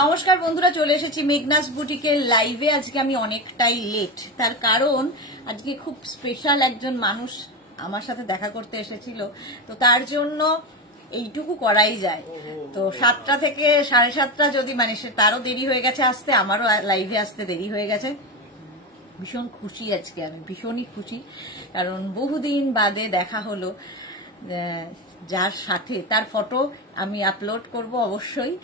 নমস্কার বন্ধুরা, চলে এসেছি মেঘনাস বুটিকের লাইভে। আজকে আমি অনেকটাই লেট, তার কারণ আজকে খুব স্পেশাল একজন মানুষ আমার সাথে দেখা করতে এসেছিল, তো তার জন্য এইটুকু করাই যায়। তো 7টা থেকে 7:30 যদি মানে তারও দেরি হয়ে গেছে আসতে, আমারও লাইভে আসতে দেরি হয়ে গেছে। ভীষণ খুশি আজকে, আমি ভীষণই খুশি, কারণ বহুদিন বাদে দেখা হলো যার সাথে। তার ফটো আমি আপলোড করব অবশ্যই,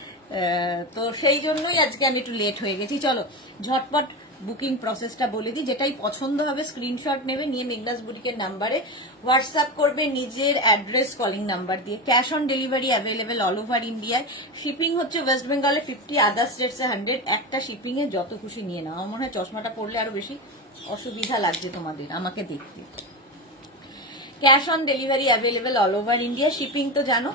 তো সেই জন্যই আজকে আমি একটু লেট হয়ে গেছি। চলো ঝটপট বুকিং প্রসেসটা বলে দিই। যেটাই পছন্দ হবে স্ক্রিনশট নেবে, নিয়ে মেঘনাস বুটিকের নাম্বারে হোয়াটসঅ্যাপ করবে নিজের অ্যাড্রেস কলিং নাম্বার দিয়ে। Cash on delivery available all over ইন্ডিয়ায়। শিপিং হচ্ছে ওয়েস্ট বেঙ্গলে 50, আদার স্টেটসে 100। একটা শিপিং এ যত খুশি নিয়ে নাও। আমার মনে হয় চশমাটা পড়লে আরো বেশি অসুবিধা লাগছে তোমাদের আমাকে দেখতে। Cash on delivery available all over India. Shipping তো জানো,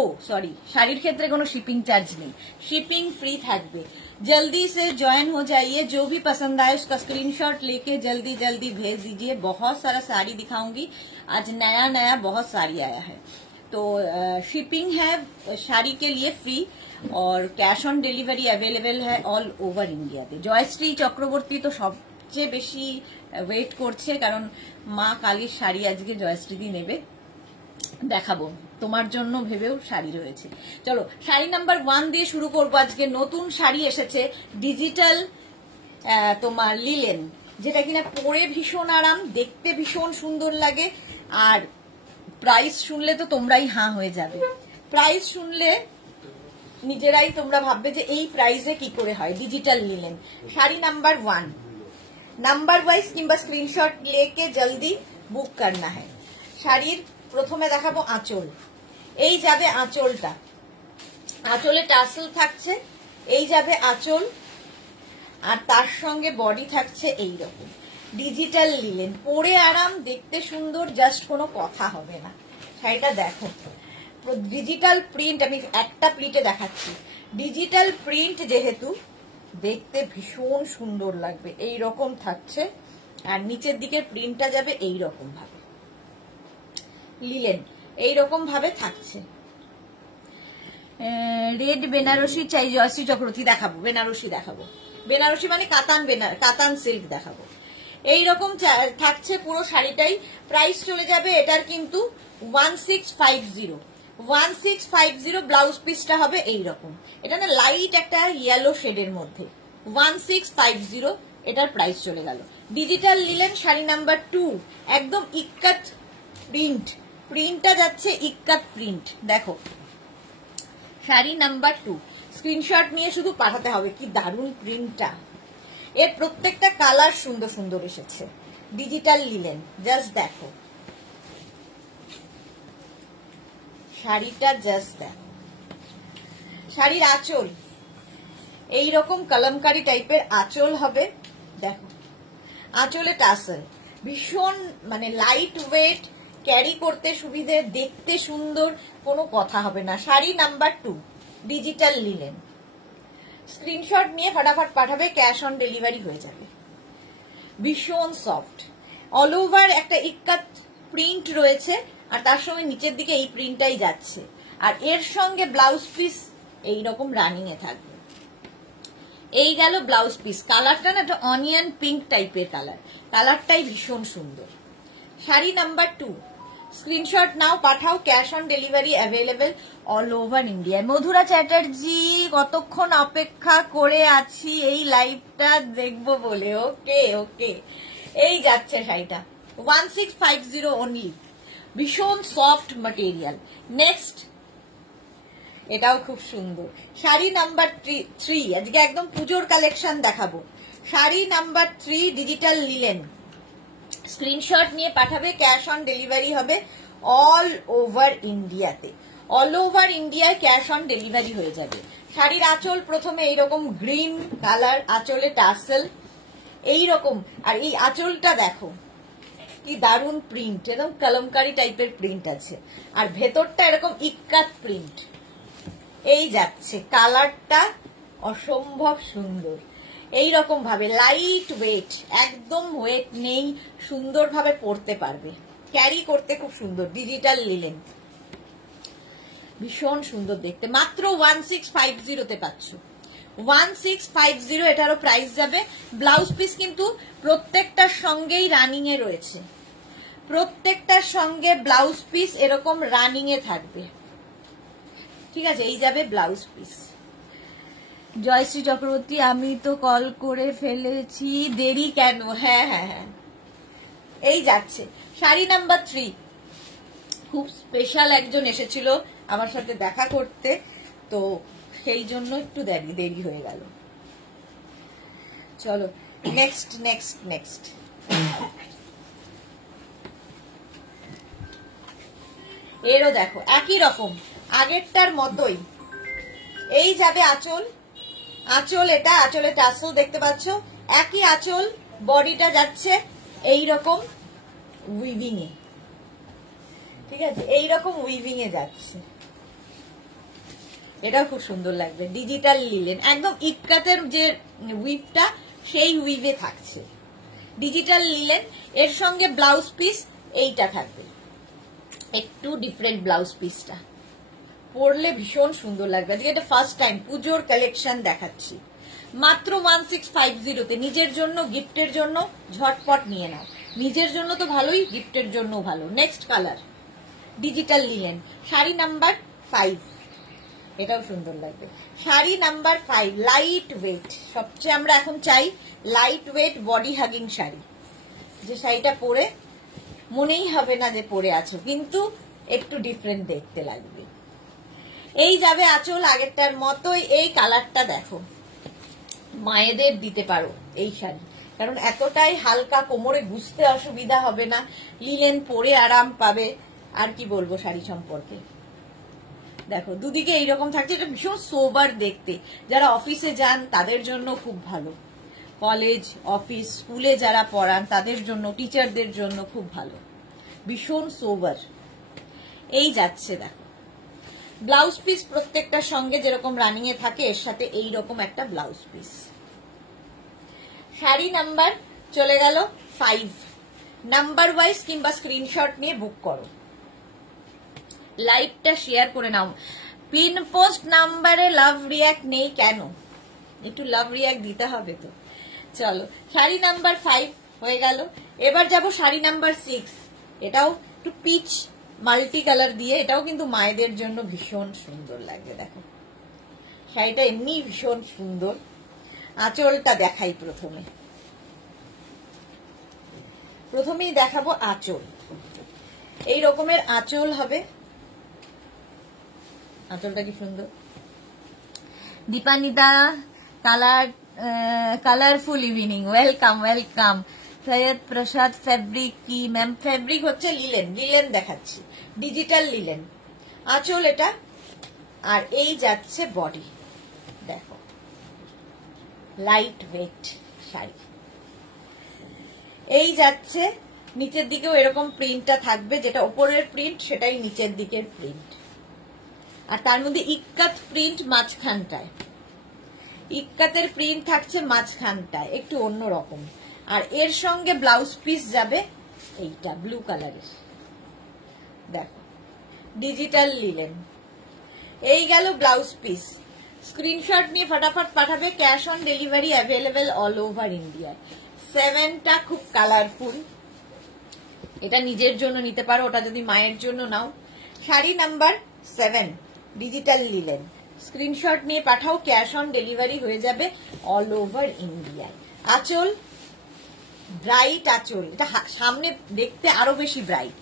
ও সরি, শাড়ির ক্ষেত্রে কোনো শিপিং চার্জ নেই, শিपिং फ्री থাকবে। जल्दी से ज्वाइन हो जाइए, जो भी पसंद आए उसका स्क्रीनशॉट लेके जल्दी जल्दी भेज दीजिए। बहुत सारा साड़ी दिखाऊंगी आज, नया नया बहुत साड़ी आया है। तो शिपिंग है साड़ी के लिए फ्री और कैश ऑन डिलीवरी अवेलेबल है all over India. Joyshree Chakraborty তো সবচেয়ে বেশি ওয়েট করছে, কারণ মা কালীর শাড়ি আজকে জয়শ্রীদি নেবে, দেখাবো তোমার জন্য ভেবেও শাড়ি রয়েছে। চলো শাড়ি নাম্বার 1 দিয়ে শুরু করবো। আজকে নতুন শাড়ি এসেছে ডিজিটাল তোমার লিলেন, যেটা কিনা পরে ভীষণ আরাম, দেখতে ভীষণ সুন্দর লাগে। আর প্রাইস শুনলে তো তোমরাই হাঁ হয়ে যাবে। প্রাইস শুনলে নিজেরাই তোমরা ভাববে যে এই প্রাইসে কি করে হয়। Digital linen sari number 1, number wise কিংবা স্ক্রিনশট लेके জলদি বুক করনা है। শাড়ির প্রথমে দেখাবো আঁচল। এই যাবে আঁচলটা, আঁচলে টাসেল থাকছে, এই যাবে আঁচল, আর তার সঙ্গে বডি থাকছে এই রকম ডিজিটাল লিলেন। পরে আরাম, দেখতে সুন্দর, জাস্ট কোনো কথা হবে না। শাড়িটা দেখো, ডিজিটাল প্রিন্ট, আমি একটা প্লিটে দেখাচ্ছি। ডিজিটাল প্রিন্ট যেহেতু দেখতে ভীষণ সুন্দর লাগবে। এই রকম থাকছে, আর নিচের দিকের প্রিন্টটা যাবে এই রকম ভাবে, লিলেন এই রকম ভাবে থাকছে। রেড বেনারসি চাই জয়শ্রী চক্রবর্তী, দেখাবো বেনারসি, দেখাবো বেনারসি মানে কাতান সিল্ক দেখাবো। এইরকম থাকছে পুরো শাড়িটাই। প্রাইস চলে যাবে এটার কিন্তু 1650। ব্লাউজ পিসটা হবে এইরকম, এটা না লাইট একটা ইয়েলো শেডের মধ্যে। 1650 এটার প্রাইস চলে গেল। ডিজিটাল লিলেন শাড়ি নাম্বার 2, একদম ইক্কাত প্রিন্ট, প্রিন্টটা যাচ্ছে ইক্কাত প্রিন্ট। দেখো শাড়ি নাম্বার 2, স্ক্রিনশট নিয়ে শুধু পাঠাতে হবে। কি দারুণ প্রিন্টটা, এর প্রত্যেকটা কালার সুন্দর সুন্দর এসেছে। ডিজিটাল লিলেন, জাস্ট দেখো শাড়িটা, জাস্ট দেখো। শাড়ির আঁচল এইরকম কলমকারি টাইপের আঁচল হবে, দেখো আঁচলে টাসেল, ভীষণ মানে লাইট ওয়েট, ক্যারি করতে সুবিধে, দেখতে সুন্দর, কোনো কথা হবে না। Sari number 2 digital linen. Screenshot নিয়ে ফটাফট পাঠাবে, ক্যাশ অন ডেলিভারি হয়ে যাবে। ভীষণ সফট, অল ওভার একটা ইক্কাত প্রিন্ট রয়েছে, আর তার সঙ্গে নিচের দিকে এই প্রিন্টটাই যাচ্ছে, আর এর সঙ্গে ব্লাউজ পিস এইরকম রানিং এ থাকবে। এই গেল ব্লাউজ পিস। কালারটা না একটা অনিয়ন পিঙ্ক টাইপের কালার, কালারটাই ভীষণ সুন্দর। শাড়ি নাম্বার 2, স্ক্রিনশট নাও, পাঠাও, cash on delivery available all over India. Madhura Chatterjee, কতক্ষণ অপেক্ষা করে আছি এই লাইভটা দেখবো বলে। ওকে ওকে, এই যাচ্ছে শাড়িটা 1650 অনলি, ভীষণ সফট ম্যাটেরিয়াল। নেক্সট, এটাও খুব সুন্দর। শাড়ি নাম্বার 3, আজকে একদম পুজোর কালেকশন দেখাবো। Sari number 3 digital linen. Screenshot নিয়ে পাঠাবে, ক্যাশ অন ডেলিভারি হবে অল ওভার ইন্ডিয়াতে। অল ওভার ইন্ডিয়ায় ক্যাশ অন ডেলিভারি হয়ে যাবে। শাড়ির আঁচল প্রথমে এইরকম গ্রিন কালার, আঁচলে টাসেল এইরকম, আর এই আঁচলটা দেখো কি দারুণ প্রিন্ট, এরকম কলমকারি টাইপের প্রিন্ট আছে, আর ভেতরটা এরকম ইক্কাত প্রিন্ট। এই যাচ্ছে, কালারটা অসম্ভব সুন্দর। এইরকম ভাবে লাইট ওয়েট, একদম ওয়েট নেই, সুন্দরভাবে পরতে পারবে, ক্যারি করতে খুব সুন্দর। ডিজিটাল লিলেন ভীষণ সুন্দর দেখতে, মাত্র 1650 পাচ্ছ। 1650 এটারও প্রাইস যাবে। ব্লাউজ পিস কিন্তু প্রত্যেকটার সঙ্গেই রানিং এ রয়েছে, প্রত্যেকটার সঙ্গে ব্লাউজ পিস এরকম রানিং এ থাকবে, ঠিক আছে। এই যাবে ব্লাউজ পিস। জয়শ্রী চক্রবর্তী, আমি তো কল করে ফেলেছি, দেরি কেন? হ্যাঁ হ্যাঁ হ্যাঁ, এই যাচ্ছে শাড়ি নাম্বার 3। খুব স্পেশাল একজন এসেছিল আমার সাথে দেখা করতে, তো সেই জন্য একটু দেরি হয়ে গেল। চলো নেক্সট নেক্সট নেক্সট। এরও দেখো একই রকম আগেরটার মতোই। এই যাবে আঁচল, আঁচল এটা, আঁচলে টাসেল দেখতে পাচ্ছ, একই আঁচল, বডিটা যাচ্ছে এইরকম উইভিং এ, ঠিক আছে, এইরকম উইভিং এ যাচ্ছে। এটাও খুব সুন্দর লাগবে, ডিজিটাল লিলেন, একদম ইক্কাতের যে উইভটা সেই উইভে থাকছে, ডিজিটাল লিলেন। এর সঙ্গে ব্লাউজ পিস এইটা থাকবে, একটু ডিফারেন্ট ব্লাউজ পিসটা পরলে ভীষণ সুন্দর লাগবে। আজকে এটা ফার্স্ট টাইম পুজোর কালেকশন দেখাচ্ছি, মাত্র 1650-তে। নিজের জন্য, গিফটের জন্য ঝটপট নিয়ে নাও, নিজের জন্য তো ভালোই, গিফটের জন্য ভালো। Next colour digital linen, sari number 5, এটাও সুন্দর লাগবে। শাড়ি নাম্বার 5 লাইট ওয়েট, সবচেয়ে আমরা এখন চাই light weight body hugging sari, যে শাড়িটা পরে মনেই হবে না যে পরে আছো, কিন্তু একটু ডিফারেন্ট দেখতে লাগবে। এই যাবে আঁচল আগেরটার মতোই। এই কালারটা দেখো, মায়েদের দিতে পারো এই শাড়ি, কারণ এতটাই হালকা, কোমরে গুছতে অসুবিধা হবে না, লিলেন পরে আরাম পাবে। আর কি বলবো শাড়ি সম্পর্কে, দেখো দুদিকে এইরকম থাকছে, এটা ভীষণ সোবার দেখতে। যারা অফিসে যান তাদের জন্য খুব ভালো, কলেজ অফিস স্কুলে যারা পড়ান তাদের জন্য, টিচারদের জন্য খুব ভালো, ভীষণ সোবার। এই যাচ্ছে দেখো ব্লাউজ পিস প্রত্যেকটার সঙ্গে যেরকম রানিং এ থাকে, এর সাথে এইরকম একটা ব্লাউজ পিস। শাড়ি নাম্বার চলে গেল 5, নাম্বার ওয়াইজ কিংবা স্ক্রিনশট নিয়ে বুক করো, লাইভটা শেয়ার করে নাও। পিন পোস্ট নাম্বারে লাভ রিয়াক্ট নেই কেন? একটু লাভ রিয়াক্ট দিতে হবে তো। চলো শাড়ি নাম্বার 5 হয়ে গেল। এবার যাব শাড়ি নাম্বার 6, এটাও একটু পিচ মাল্টি কালার দিয়ে, এটাও কিন্তু মায়েদের জন্য ভীষণ সুন্দর লাগবে। দেখো শাড়িটা এমনি ভীষণ সুন্দর। আঁচলটা দেখাই, প্রথমেই দেখাবো আঁচল। এই রকমের আঁচল হবে, আঁচলটা কি সুন্দর। দীপানিদা, colourful evening, welcome welcome. Syed Prasad, fabric কি ম্যাম? ফেব্রিক হচ্ছে লিলেন, লিলেন দেখাচ্ছি, ডিজিটাল লিলেন। আঁচল এটা, আর এই যাচ্ছে বডি, দেখো লাইট ওয়েট শাড়ি। এই যাচ্ছে নিচের দিকেও এরকম প্রিন্টটা থাকবে, যেটা উপরের প্রিন্ট সেটাই নিচের দিকের প্রিন্ট, আর তার মধ্যে ইক্কাত প্রিন্ট মাঝখানটায়, ইক্কাতের প্রিন্ট থাকছে মাঝখানটায়, একটু অন্যরকম। আর এর সঙ্গে ব্লাউজ পিস যাবে এইটা ব্লু কালারের, দেখো ডিজিটাল লিলেন। এই গেল ব্লাউজ পিস। স্ক্রিনশট নিয়ে ফটাফট পাঠাবে, cash on delivery available all over India. 7টা খুব কালারফুল, এটা নিজের জন্য নিতে পারো, ওটা যদি মায়ের জন্য নাও। Sari number 7 digital linen, screenshot নিয়ে পাঠাও, ক্যাশ অন ডেলিভারি হয়ে যাবে অল ওভার ইন্ডিয়া। আঁচল ব্রাইট আঁচল, এটা সামনে দেখতে আরো বেশি ব্রাইট।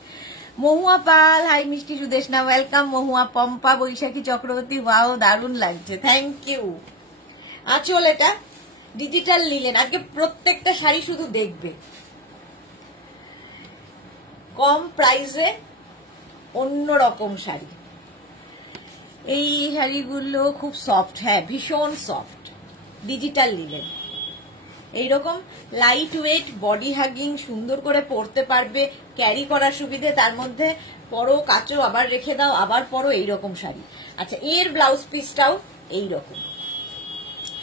মহুয়া পাল, হাই মিষ্টি সুদেশনা, ওয়েলকাম মহুয়া। পম্পা বৈশাখী চক্রবর্তী, ওয়াও দারুণ লাগছে, থ্যাংক ইউ। আঁচল এটা ডিজিটাল লিলেন। আজকে প্রত্যেকটা শাড়ি শুধু দেখবে, কম প্রাইসে অন্যরকম শাড়ি। এই শাড়িগুলো খুব সফট, হ্যাঁ ভীষণ সফট, ডিজিটাল লিলেন। এইরকম লাইট ওয়েট বডি হাগিং, সুন্দর করে পরতে পারবে, ক্যারি করার সুবিধে, তার মধ্যে পরো কাচো আবার রেখে দাও আবার পরো, এইরকম শাড়ি। আচ্ছা এর ব্লাউজ পিসটাও এইরকম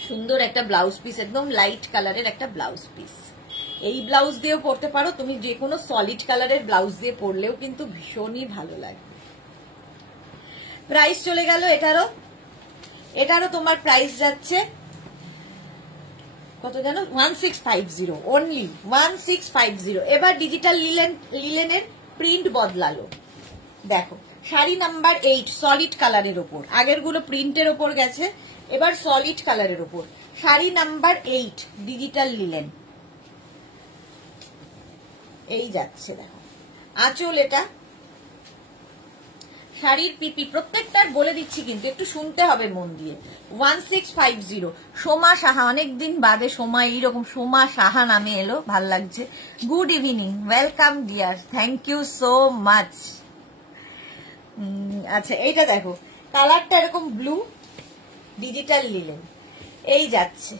সুন্দর একটা ব্লাউজ পিস, একদম লাইট কালারের একটা ব্লাউজ পিস। এই ব্লাউজ দিয়েও পরতে পারো, তুমি যে কোনো সলিড কালারের ব্লাউজ দিয়ে পরলেও কিন্তু ভীষণই ভালো লাগবে। প্রাইস চলে গেল এটারও তোমার প্রাইস যাচ্ছে কত জানো, 1650 অনলি 1650। এবার ডিজিটাল লিলেনের প্রিন্ট বদলালো, দেখো শাড়ি নাম্বার 8 সলিড কালারের ওপর, আগের গুলো প্রিন্টের ওপর গেছে, এবার সলিড কালারের ওপর শাড়ি নাম্বার 8 ডিজিটাল লিলেন। এই যাচ্ছে দেখো আঁচল, এটা শাড়ির পিপি প্রত্যেকটার বলে দিচ্ছি কিন্তু একটু শুনতে হবে মন দিয়ে। 1650 সোমা সাহা, অনেকদিন বাদে সোমা এইরকম সোমা সাহা নামে এলো, ভাল লাগছে। Good evening, welcome dear, thank you so much. আচ্ছা এইটা দেখো কালারটা এরকম ব্লু, ডিজিটাল লিলেন, এই যাচ্ছে,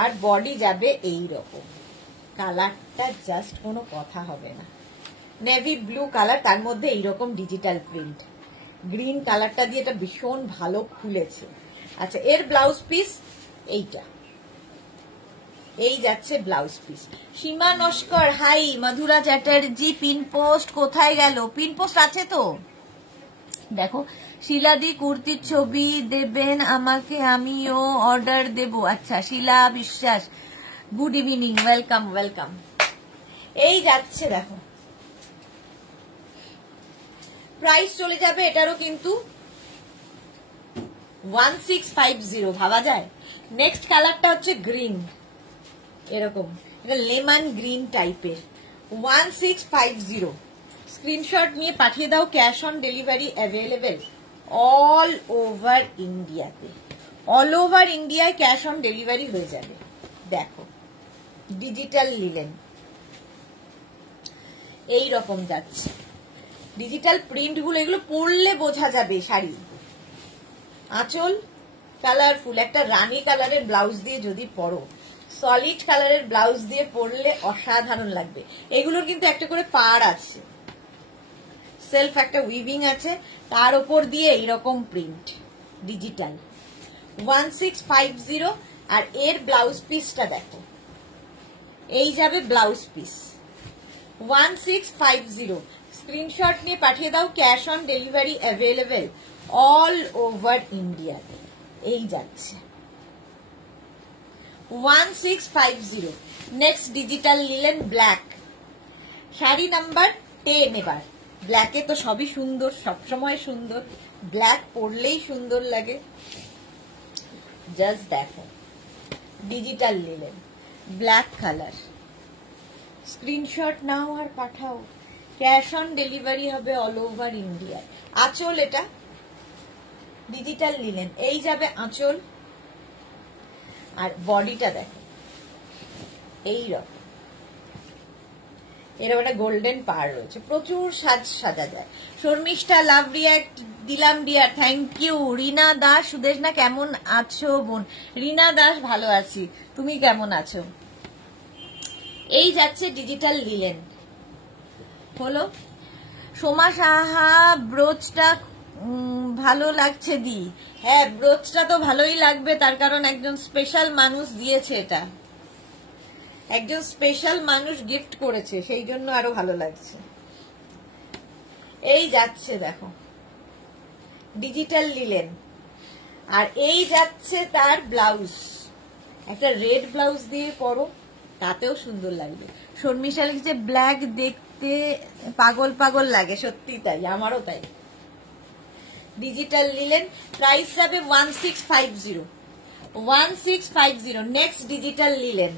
আর বডি যাবে এই রকম, কালারটা জাস্ট কোনো কথা হবে না, নেভি ব্লু কালার, তার মধ্যে এইরকম ডিজিটাল প্রিন্ট, গ্রিন কালারটা দিয়ে এটা ভীষণ ভালো খুলেছে। আচ্ছা এর ব্লাউজ পিস এইটা, এই যাচ্ছে blouse piece. Seema Naskar hi, Madhura Chatterjee pin post কোথায় গেল? পিন পোস্ট আছে তো, দেখো শিলাদি কুর্তির ছবি দেবেন আমাকে, আমিও অর্ডার দেব। আচ্ছা শিলা বিশ্বাস, গুড ইভিনিং, ওয়েলকাম ওয়েলকাম। এই যাচ্ছে দেখো, প্রাইস চলে যাবে এটারও কিন্তু 1650, ভাবা যায়। নেক্সট কালারটা হচ্ছে গ্রিন, এরকম এটা লেমন গ্রিন টাইপের, 1650। স্ক্রিনশট নিয়ে পাঠিয়ে দাও, cash on delivery available all over ইন্ডিয়াতে, অল ওভার ইন্ডিয়ায় ক্যাশ অন ডেলিভারি হয়ে যাবে। দেখো ডিজিটাল লিলেন এই রকম যাচ্ছে, ডিজিটাল প্রিন্ট গুলো, এগুলো পরলে বোঝা যাবে শাড়ি। আঁচল কালারফুল, একটা রানী কালারের ব্লাউজ দিয়ে যদি পরো, সলিড কালারের ব্লাউজ দিয়ে পরলে অসাধারণ লাগবে। এগুলোর কিন্তু একটা করে পাড় আছে, সেলফ একটা উইভিং আছে, তার উপর দিয়ে এইরকম প্রিন্ট ডিজিটাল, 1650। আর এর ব্লাউজ পিসটা দেখো, এই যাবে ব্লাউজ পিস 1650। স্ক্রিনশট নিয়ে পাঠিয়ে দাও, cash on delivery available all over India, এই যাচ্ছে 1650। Next digital linen black, sari number 10। এবার ব্ল্যাকে তো সবই সুন্দর, সবসময় সুন্দর, ব্ল্যাক পরলেই সুন্দর লাগে। জাস্ট দেখো digital linen black colour, screenshot নাও আর পাঠাও, ক্যাশ অন ডেলিভারি হবে অল ওভার ইন্ডিয়া। আঁচল এটা ডিজিটাল লিলেন, এই যাবে আঁচল, আর বডিটা দেখো এইরকম, এরকম একটা গোল্ডেন পার রয়েছে, প্রচুর সাজা যায়। শর্মিষ্ঠা লাভ রিয়াক্ট দিলাম ডিয়ার, থ্যাংক ইউ। রিনা দাস, সুদেশ না কেমন আছো বোন? রিনা দাস ভালো আছি, তুমি কেমন আছো? এই যাচ্ছে ডিজিটাল লিলেন হলো। সোমা সাহা ব্রোচটা ভালো লাগছে দি, হ্যাঁ ব্রোচটা তো ভালোই লাগবে, তার কারণ একজন স্পেশাল মানুষ দিয়েছে, এটা একজন স্পেশাল মানুষ গিফট করেছে, সেই জন্য আরো ভালো লাগছে। এই যাচ্ছে দেখো ডিজিটাল লিলেন, আর এই যাচ্ছে তার ব্লাউজ, একটা রেড ব্লাউজ দিয়ে পরো, তাতেও সুন্দর লাগবে। শর্মিষ্ঠা লিখছে ব্ল্যাক দেখতে পাগল পাগল লাগে, সত্যি তাই, আমারও তাই। ডিজিটাল লিলেন প্রাইস যাবে 1650, 1650। নেক্সট ডিজিটাল লিলেন,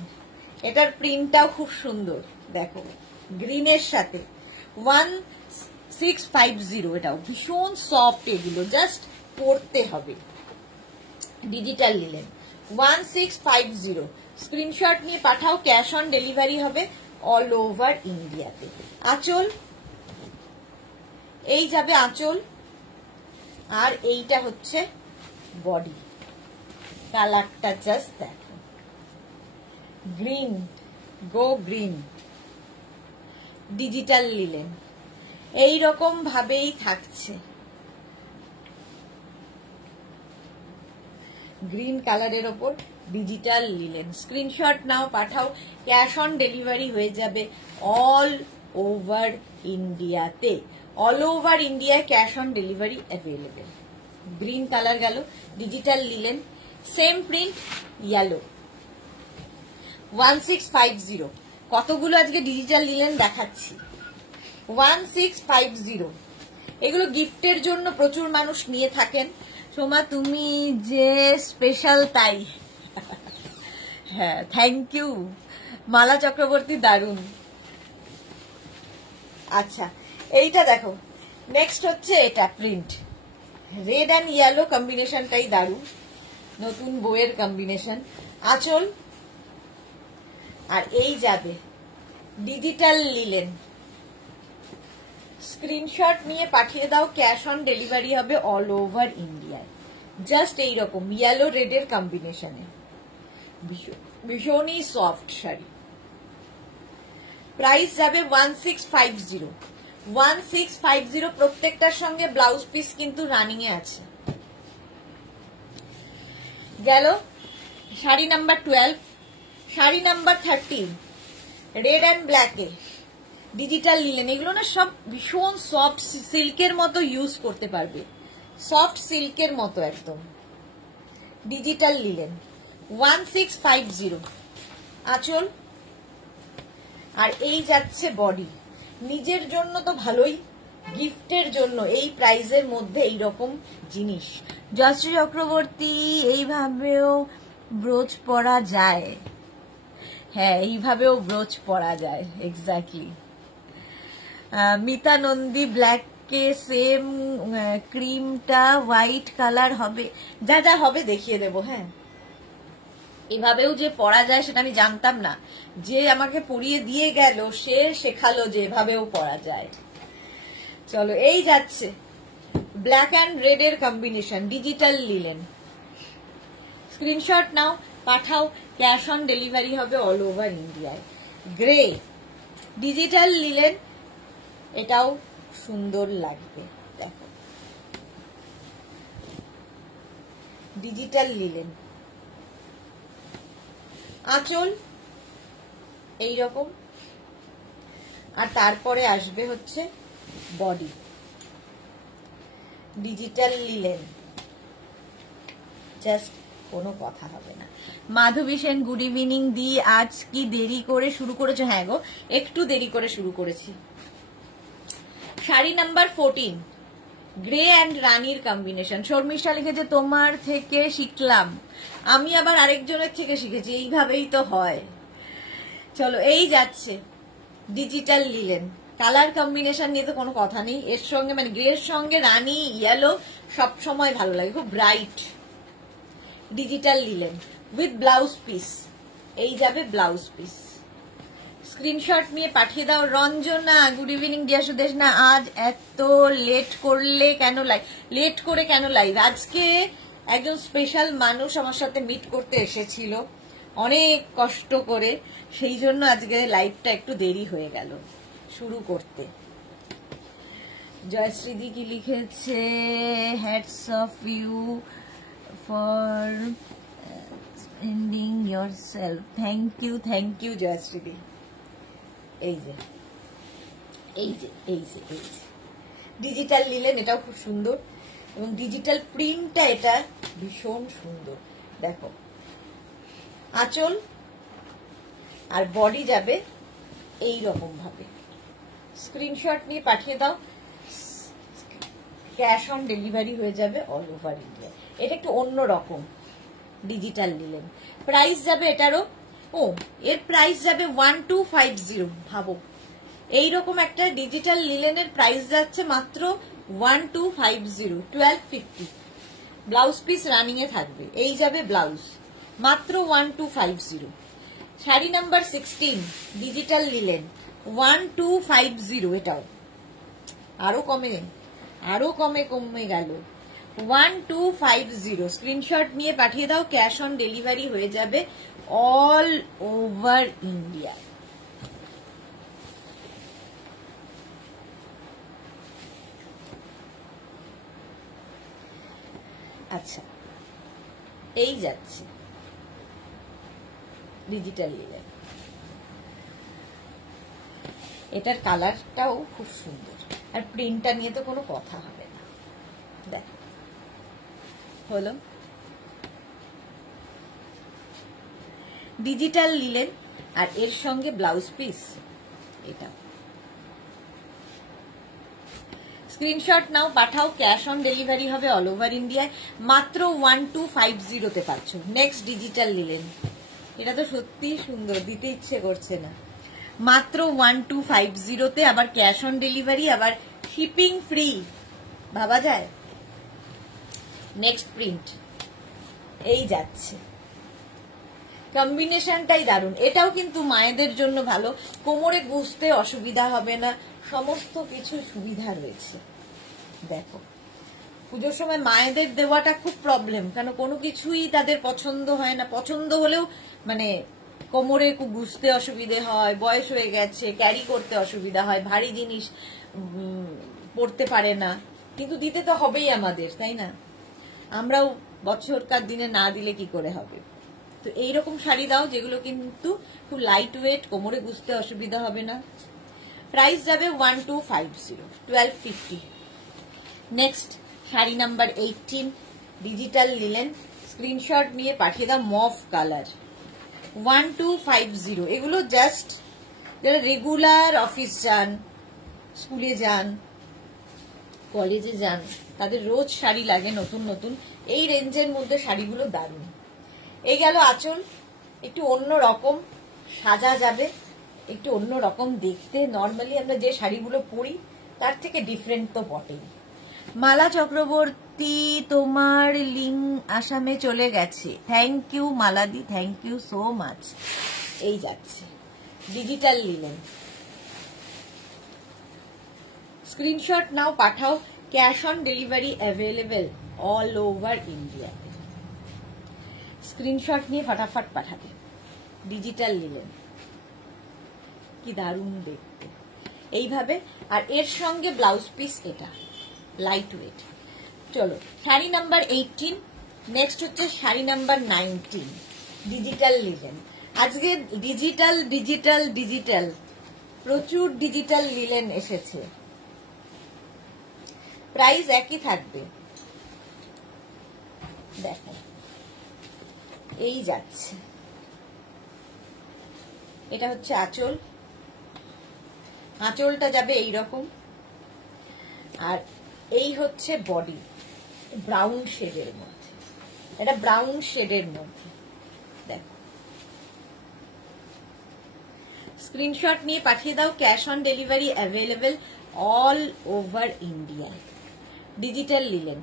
এটার প্রিন্টটাও খুব সুন্দর, দেখো গ্রিনের সাথে, 1650। এটাও ভীষণ সফট, এগুলো জাস্ট পরতে হবে। ডিজিটাল লিলেন 1650, স্ক্রিনশট নিয়ে পাঠাও, ক্যাশ অন ডেলিভারি হবে অল ওভার ইন্ডিয়াতে। আঁচল এই যাবে আঁচল, আর এইটা হচ্ছে বডি, কালারটা জাস্ট দেখো, green, go green, digital linen এইরকম ভাবেই থাকছে, গ্রিন কালারের ওপর ডিজিটাল লিলেন। স্ক্রিনশট নাও পাঠাও, ক্যাশ অন ডেলিভারি হয়ে যাবে অল ওভার ইন্ডিয়াতে, অল ওভার ইন্ডিয়ায় cash on delivery available. Green colour গেল, digital linen, same print, yellow, 1650। কতগুলো আজকে ডিজিটাল লিলেন দেখাচ্ছি, 1650। এগুলো গিফটের জন্য প্রচুর মানুষ নিয়ে থাকেন। সোমা তুমি যে স্পেশাল তাই। হ্যাঁ, থ্যাংক ইউ মালা চক্রবর্তী, দারুন। আচ্ছা, এইটা দেখো, নেক্সট হচ্ছে এটা প্রিন্ট, রেড অ্যান্ড ইয়েলো কম্বিনেশনটাই দারুন, নতুন বইয়ের কম্বিনেশন। আঁচল, আর এই যাবে ডিজিটাল লিলেন। স্ক্রিনশট নিয়ে পাঠিয়ে দাও, ক্যাশ অন ডেলিভারি হবে অল ওভার ইন্ডিয়ায়। জাস্ট এইরকম ইয়েলো রেডের কম্বিনেশনে, ভীষণই সফট শাড়ি। প্রাইস যাবে 1650, 1650। প্রত্যেকটার সঙ্গে ব্লাউজ পিস কিন্তু রানিং এ আছে। গেল sari number 12। Sari number 13, red and ব্ল্যাকে ডিজিটাল লিলেন। এগুলো না সব ভীষণ সফট সিল্কের মতো ইউজ করতে পারবে, সফট সিল্কের মতো একদম। Digital linen 1650। আঁচল, আর এই যাচ্ছে বডি। নিজের জন্য তো ভালোই, গিফটের জন্য এই প্রাইজের মধ্যে এইরকম জিনিস। জয়শ্রী চক্রবর্তী, এইভাবেও ব্রোচ পরা যায়। হ্যাঁ, এইভাবেও ব্রোচ পরা যায়, এক্স্যাক্টলি। মিতা নন্দী, ব্ল্যাক কে সেম ক্রিমটা হোয়াইট কালার হবে, যা যা হবে দেখিয়ে দেবো। হ্যাঁ, এভাবেও যে পরা যায় সেটা আমি জানতাম না, যে আমাকে পরিয়ে দিয়ে গেল সে শেখালো যে এভাবেও পরা যায়। চলো, এই যাচ্ছে ব্ল্যাক অ্যান্ড রেড এর কম্বিনেশন, ডিজিটাল লিলেন। স্ক্রিনশট নাও, পাঠাও, ক্যাশ অন ডেলিভারি হবে অল ওভার ইন্ডিয়ায়। গ্রে ডিজিটাল লিলেন, এটাও সুন্দর লাগবে। দেখো, ডিজিটাল লিলেন। আঁচল এইরকম, আর তারপরে আসবে হচ্ছে বডি, ডিজিটাল লিলেন। জাস্ট কোনো কথা হবে না। মাধবী সেন, গুড ইভিনিং দি। আজ কি দেরি করে শুরু করেছো? হ্যাঁ গো, একটু দেরি করে শুরু করেছি। শাড়ি নাম্বার 14, গ্রে অ্যান্ড রানীর কম্বিনেশন। শর্মিষ্ঠা লিখেছে তোমার থেকে শিখলাম, আমি আবার আরেকজনের থেকে শিখেছি, এইভাবেই তো হয়। চলো, এই যাচ্ছে ডিজিটাল লিলেন। কালার কম্বিনেশন নিয়ে তো কোনো কথা নেই, এর সঙ্গে মানে গ্রের সঙ্গে রানী ইয়েলো সব সময় ভালো লাগে, খুব bright. Digital linen with blouse piece, এই যাবে ব্লাউজ পিস। স্ক্রিনশট নিয়ে পাঠিয়ে দাও। Ranjana, good evening deer Sudesh. না, আজ এত লেট করলে কেন লাইভ? লেট করে কেন লাইভ? আজকে একজন স্পেশাল মানুষ আমার সাথে মিট করতে এসেছিল অনেক কষ্ট করে, সেই জন্য আজকে লাইভটা একটু দেরি হয়ে গেল শুরু করতে। জয়শ্রীদি কি লিখেছে? Hats off you for ending yourself. Thank you জয়শ্রীদি। এই যে ডিজিটাল লিলেন, এটাও খুব সুন্দর, এবং ডিজিটাল প্রিন্টটা এটা ভীষণ সুন্দর। দেখো, আঁচল আর বডি যাবে এই রকম ভাবে। স্ক্রিনশট নিয়ে পাঠিয়ে দাও, ক্যাশ অন ডেলিভারি হয়ে যাবে অল ওভার ইন্ডিয়া। এটা একটু অন্য রকম ডিজিটাল লিলেন। প্রাইস যাবে এটারও, এর প্রাইস যাবে 1250। ভাবো, এইরকম একটা ডিজিটাল লিলেনের প্রাইস যাচ্ছে মাত্র 1250, 1250। ব্লাউজ পিস রানিং এ থাকবে, এই যাবে ব্লাউজ, মাত্র 1250। Sari number 16, digital linen, 1250। এটাও আরো কমে গেল, 1250। স্ক্রিনশট নিয়ে পাঠিয়ে দাও, ক্যাশ অন ডেলিভারি হয়ে যাবে অল ওভার ইন্ডিয়া। আচ্ছা, এই যাচ্ছে ডিজিটাল লিলেন। এটার কালারটাও খুব সুন্দর। আর প্রিন্টটা নিয়ে তো কোনো কথা হবে না। দেখ হলো ডিজিটাল লিলেন, আর এর সঙ্গে ব্লাউজ পিস এটা। স্ক্রিনশট নাও, পাঠাও, ক্যাশ অন ডেলিভারি হবে অল ওভার ইন্ডিয়ায়। মাত্র 1250 পাচ্ছ। নেক্সট ডিজিটাল লিলেন, এটা তো সত্যি সুন্দর, দিতে ইচ্ছে করছে না। মাত্র 1250-তে, আবার ক্যাশ অন ডেলিভারি, আবার শিপিং ফ্রি, ভাবা যায়? নেক্সট প্রিন্ট এই যাচ্ছে, কম্বিনেশনটাই দারুণ। এটাও কিন্তু মায়েদের জন্য ভালো, কোমরে গুছতে অসুবিধা হবে না, সমস্ত কিছু সুবিধা রয়েছে। দেখো পুজোর সময় মায়েদের দেওয়াটা খুব প্রবলেম, কেন কোনো কিছুই তাদের পছন্দ হয় না, পছন্দ হলেও মানে কোমরে খুব গুছতে অসুবিধে হয়, বয়স হয়ে গেছে, ক্যারি করতে অসুবিধা হয়, ভারী জিনিস পড়তে পারে না, কিন্তু দিতে তো হবেই আমাদের, তাই না? আমরাও বছরকার দিনে না দিলে কি করে হবে? তো এইরকম শাড়ি দাও যেগুলো কিন্তু খুব লাইট ওয়েট, কোমরে গুছতে অসুবিধা হবে না। প্রাইস যাবে 1250, 1250। Next sari number 18, digital linen. Screenshot নিয়ে পাঠিয়ে দাও, মভ কালার, 1250। এগুলো জাস্ট যারা রেগুলার অফিস যান, স্কুলে যান, কলেজে যান, তাদের রোজ শাড়ি লাগে নতুন নতুন, এই রেঞ্জের মধ্যে শাড়িগুলো দারুণ। এই গেল আঁচল, একটু অন্য রকম সাজা যাবে, একটু অন্য রকম দেখতে। নর্মালি আমরা যে শাড়িগুলো পরি তার থেকে ডিফারেন্ট তো বটেই। মালা চক্রবর্তী, তোমার লিঙ্ক আসামে চলে গেছে, থ্যাংক ইউ মালাদি, থ্যাংক ইউ সো মাচ। এই যাচ্ছে ডিজিটাল লিলেন, স্ক্রিনশট নাও, পাঠাও, cash on delivery available all over India. Screenshot নিয়ে ফটাফট পাঠাবে। ডিজিটাল লিলেন কি দারুণ দেখতে, এইভাবে। আর এর সঙ্গে ব্লাউজ পিস, এটা লাইট ওয়েট। চলো শাড়ি নাম্বার 18, নেক্সট হচ্ছে শাড়ি নাম্বার 19, ডিজিটাল লিলেন। আজকে ডিজিটাল ডিজিটাল ডিজিটাল প্রচুর ডিজিটাল লিলেন এসেছে। প্রাইস একই থাকবে, দেখো এই যাচ্ছে। এটা হচ্ছে আঁচল, আঁচলটা যাবে এইরকম, আর এই হচ্ছে বডি, ব্রাউন শেডের মধ্যে, এটা ব্রাউন শেডের মধ্যে। দেখো স্ক্রিনশট নিয়ে পাঠিয়ে দাও, cash on delivery available all over India. Digital linen,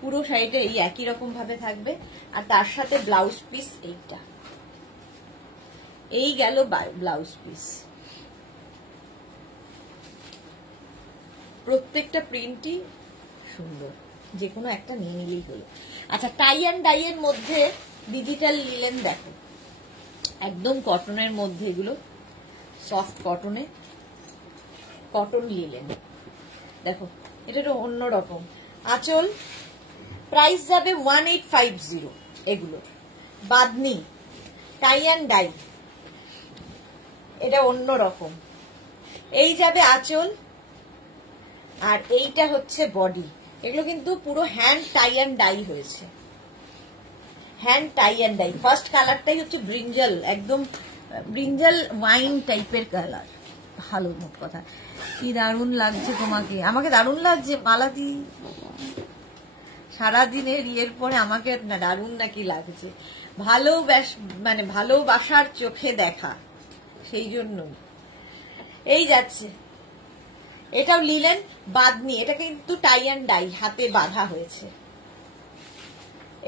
পুরো শাড়িটা এই একই রকম ভাবে থাকবে, আর তার সাথে ব্লাউজ পিস এইটা। এই গেল ব্লাউজ পিস। প্রত্যেকটা প্রিন্টই সুন্দর, যে কোনো একটা নিয়ে নিলেই হলো। আচ্ছা, টাই অ্যান্ড ডাই এর মধ্যে ডিজিটাল লিলেন দেখো, একদম কটনের মধ্যে, এগুলো সফট কটনে, কটন লিলেন। দেখো এটা তো অন্যরকম আঁচল। প্রাইস যাবে 1850। এগুলো বাদনি, টাই অ্যান্ড ডাই, এটা অন্যরকম। এই যাবে আঁচল, আর এইটা হচ্ছে বডি। এগুলো কিন্তু পুরো হ্যান্ড টাই অ্যান্ড ডাই হয়েছে, hand tie and dye. First কালারটাই হচ্ছে ব্রিঞ্জাল, একদম ব্রিঞ্জাল ওয়াইন টাইপের কালার, ভালো। মোট কথা কি দারুণ লাগছে তোমাকে, আমাকে দারুণ লাগছে মালাদি। সারাদিনের ইয়ের পরে আমাকে দারুণ নাকি লাগছে, মানে ভালোবাসার চোখে দেখা, সেই জন্য। এই যাচ্ছে, এটাও লিলেন বাঁধনি, এটা কিন্তু টাই অ্যান্ড ডাই, হাতে বাঁধা হয়েছে।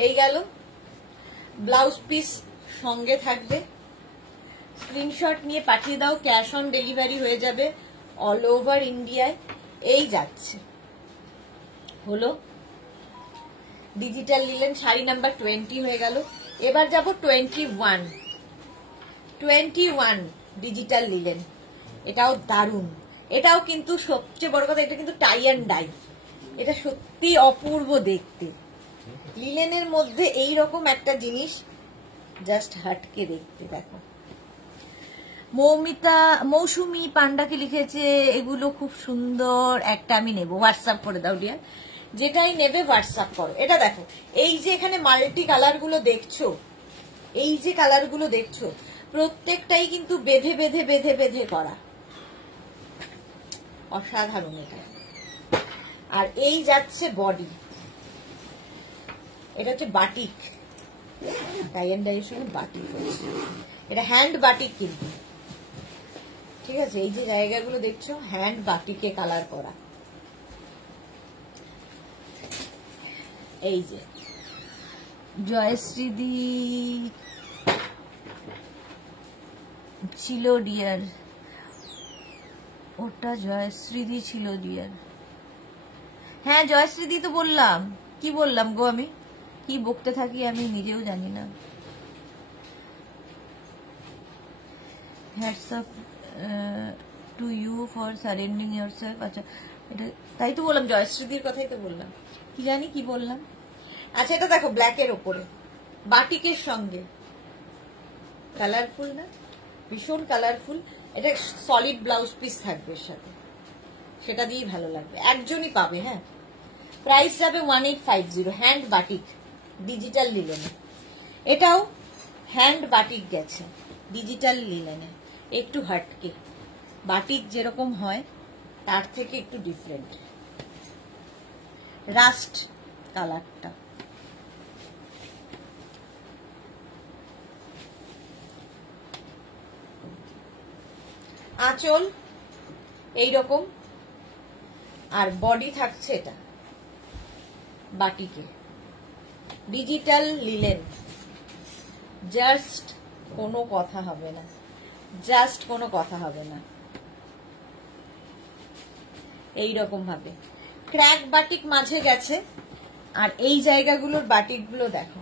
এই গেল ব্লাউজ পিস সঙ্গে থাকবে। স্ক্রিনশট নিয়ে পাঠিয়ে দাও, ক্যাশ অন ডেলিভারি হয়ে যাবে অল ওভার ইন্ডিয়ায়। এই যাচ্ছে, হলো ডিজিটাল লিলেন। শাড়ি নাম্বার 20 হয়ে গেল। এবার যাব 21 ডিজিটাল লিলেন। এটাও দারুণ, এটাও কিন্তু সবচেয়ে বড় কথা, এটা কিন্তু টাই অ্যান্ড ডাই, এটা সত্যি অপূর্ব দেখতে। লিলেনের মধ্যে এইরকম একটা জিনিস জাস্ট হাটকে দেখতে। দেখো মৌসুমি পান্ডাকে লিখেছে এগুলো খুব সুন্দর, একটা আমি নেব, হোয়াটসঅ্যাপ করে দাও ডিয়ার, যেটাই নেবে হোয়াটসঅ্যাপ করো। এটা দেখো, এই যে এখানে মাল্টি কালার গুলো দেখছো, এই যে কালার গুলো দেখছো প্রত্যেকটাই কিন্তু বেঁধে বেঁধে বেঁধে বেঁধে করা, অসাধারণ এটা। আর এই যাচ্ছে বডি, এটা হচ্ছে বাটিক, টাই এন্ড ডাইয়ের সঙ্গে বাটিক হচ্ছে, এটা হ্যান্ড বাটিক কিন্তু, ঠিক আছে? এই যে জায়গাগুলো দেখছো হ্যান্ড বাটিকে কালার করা। এই যে জয়শ্রীদি ছিল ডিয়ার, ওটা জয়শ্রীদি ছিল ডিয়ার। হ্যাঁ জয়শ্রীদি তো বললাম, কি বললাম গো, আমি কি বকতে থাকি আমি নিজেও জানি না। Hats up to you for surrendering yourself. আচ্ছা এটা তাই তো বললাম, জয়শ্রীদির কথাই তো বললাম, কি জানি কি বললাম। আচ্ছা এটা দেখো ব্ল্যাকের ওপরে বাটিকের সঙ্গে, কালারফুল না, ভীষণ কালারফুল। এটা সলিড ব্লাউজ পিস থাকবে এর সাথে, সেটা দিয়েই ভালো লাগবে, একজনই পাবে। হ্যাঁ, প্রাইস যাবে 1850, হ্যান্ড বাটিক ডিজিটাল লিলেনে। এটাও হ্যান্ড বাটিক গেছে ডিজিটাল লিলেনে, একটু হাটকে, বাটিক যেরকম হয় তার থেকে একটু ডিফারেন্ট, রাস্ট কালারটা। আঁচল এইরকম, আর বডি থাকছে এটা বাটিকে, ডিজিটাল লিলেন, জাস্ট কোনো কথা হবে না, জাস্ট কোনো কথা হবে না। এইরকম ভাবে ক্র্যাক বাটিক মাঝে গেছে, আর এই জায়গাগুলোর বাটিকগুলো দেখো,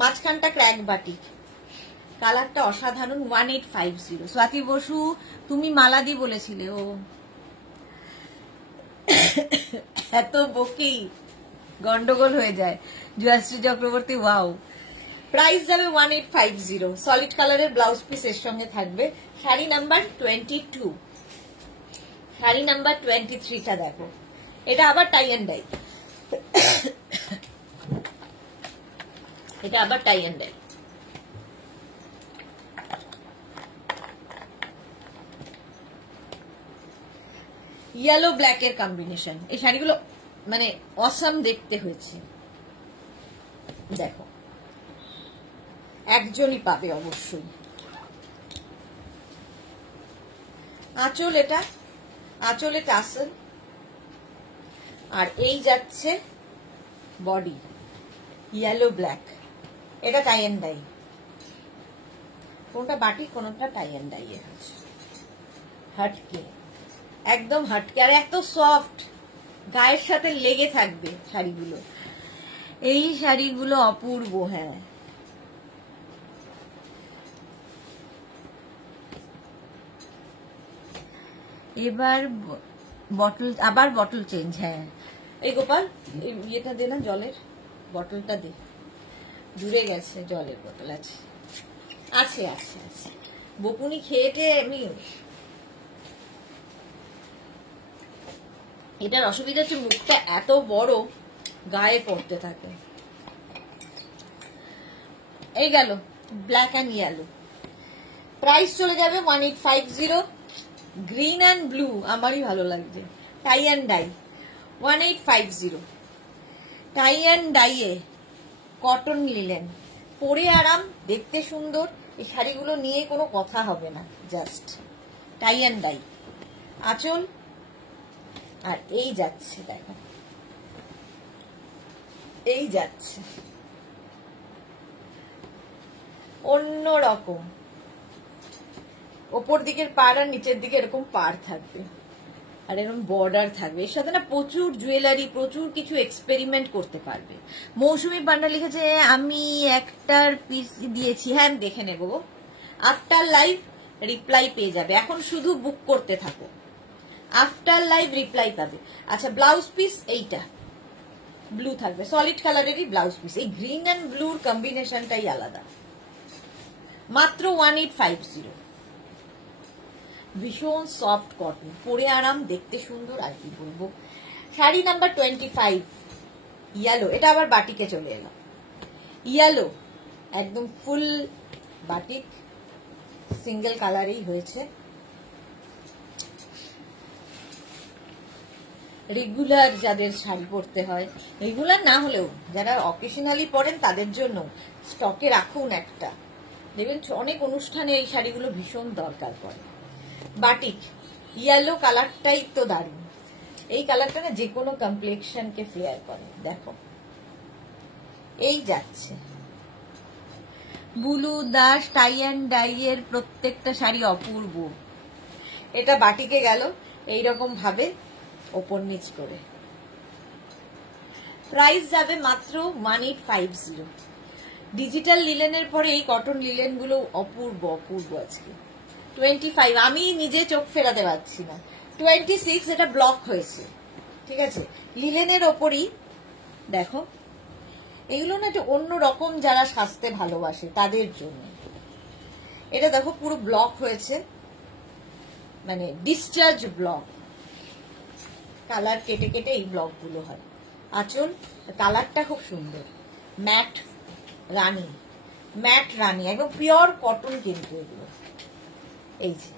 মাঝখানটা ক্র্যাক বাটিক, কালারটা অসাধারণ। 1850। স্বাতি বসু তুমি মালাদি বলেছিলে, ও এত বকি গন্ডগোল হয়ে যায়। জয়শ্রী চক্রবর্তী, ওয়াও। প্রাইস যাবে 1850, সলিড কালারের ব্লাউজ পিস এর সঙ্গে থাকবে। শাড়ি নাম্বার 22, শাড়ি নাম্বার 23টা দেখো, এটা আবার টাই এন্ড ডাই, এটা আবার টাই এন্ড ডাই। ইয়েলো ব্ল্যাকের কম্বিনেশন, এই শাড়িগুলো মানে অসাম দেখতে হয়েছে। দেখো একজনই পাবে অবশ্যই। আঁচল, এটা আঁচলে টাসেল, আর এই যাচ্ছে বডি ইয়েলো ব্ল্যাক, এটা টাই এন্ড ডাই, কোনটা বাটি কোনটা টাই এন্ড ডাই এর আছে, হাটকে, একদম হাটকে, আর এত সফট, গায়ের সাথে লেগে থাকবে শাড়িগুলো, এই শাড়িগুলো অপূর্ব। হ্যাঁ এবার বটল, আবার বটল চেঞ্জ। হ্যাঁ এই গোপাল ইয়েটা দে না, জলের বটলটা দে, দূরে গেছে, জলের বোতল আছে, আছে আছে আছে, বকুনি খেয়েটে আমি। এটার অসুবিধা হচ্ছে মুখটা এত বড়, গায়ে পড়তে থাকে। এই গেল ব্ল্যাক অ্যান্ড ইয়েলো, প্রাইস চলে যাবে 1850। গ্রিন অ্যান্ড ব্লু আমারই ভালো লাগছে, tie and dye 1850, tie and ডাইয়ে কটন লিলেন, পরে আরাম, দেখতে সুন্দর, এই শাড়িগুলো নিয়ে কোনো কথা হবে না, জাস্ট টাই অ্যান্ড ডাই। আঁচল, আর এই যাচ্ছে দেখো, এই যাচ্ছে অন্য রকম, ওপর দিকের পাড় আর নিচের দিকে এরকম পাড় থাকবে, আর এরকম বর্ডার থাকবে, এর সাথে না প্রচুর জুয়েলারি, প্রচুর কিছু এক্সপেরিমেন্ট করতে পারবে। মৌসুমি পান্ডা লিখেছে আমি একটার পিস দিয়েছি, হ্যাঁ আমি দেখে নেবো, আফটার লাইভ রিপ্লাই পেয়ে যাবে, এখন শুধু বুক করতে থাকো, আফটার লাইভ রিপ্লাই পাবে। আচ্ছা ব্লাউজ পিস এইটা ব্লু থাকবে, সলিড কালারেরই ব্লাউজ পিস, এই গ্রিন অ্যান্ড ব্লুর কম্বিনেশনটাই আলাদা, মাত্র 1850। ভীষণ সফট কটন, পরে আরাম, দেখতে সুন্দর, আর কি বলবো। শাড়ি নাম্বার 25 ইয়েলো, এটা আবার বাটিকে চলে এলো। ইয়েলো একদম ফুল বাটিক, সিঙ্গেল কালারেই হয়েছে। রেগুলার যাদের শাড়ি পরতে হয়, রেগুলার না হলেও যারা অকেশনালি পরেন তাদের জন্য স্টকে রাখুন একটা, দেখবেন অনেক অনুষ্ঠানে এই শাড়িগুলো ভীষণ দরকার পড়ে। বাটিক ইয়েলো কালারটাই তো দারুণ, এই কালারটা না যে কোনো কমপ্লেক্সনকে ফ্লেয়ার করে। দেখো এই যাচ্ছে blue Das tie and die এর প্রত্যেকটা শাড়ি অপূর্ব। এটা বাটিকে গেল এইরকম ভাবে ওপর নিচ করে। প্রাইস যাবে মাত্র 1850। ডিজিটাল লিলেনের পরে এই কটন লিলেন গুলো অপূর্ব অপূর্ব। আজকে 25, আমি নিজে চোখ ফেরাতে পারছি না। 26 এটা ব্লক হয়েছে, ঠিক আছে, লিলেনের ওপরই। দেখো এগুলো না একটু অন্যরকম, যারা সাজতে ভালোবাসে তাদের জন্য। এটা দেখো পুরো ব্লক হয়েছে, মানে ডিসচার্জ ব্লক, কালার কেটে কেটে এই ব্লক গুলো হয়। আঁচল কালারটা খুব সুন্দর, ম্যাট রানী, ম্যাট রানী, একদম পিওর কটন কিন্তু এগুলো। এই যে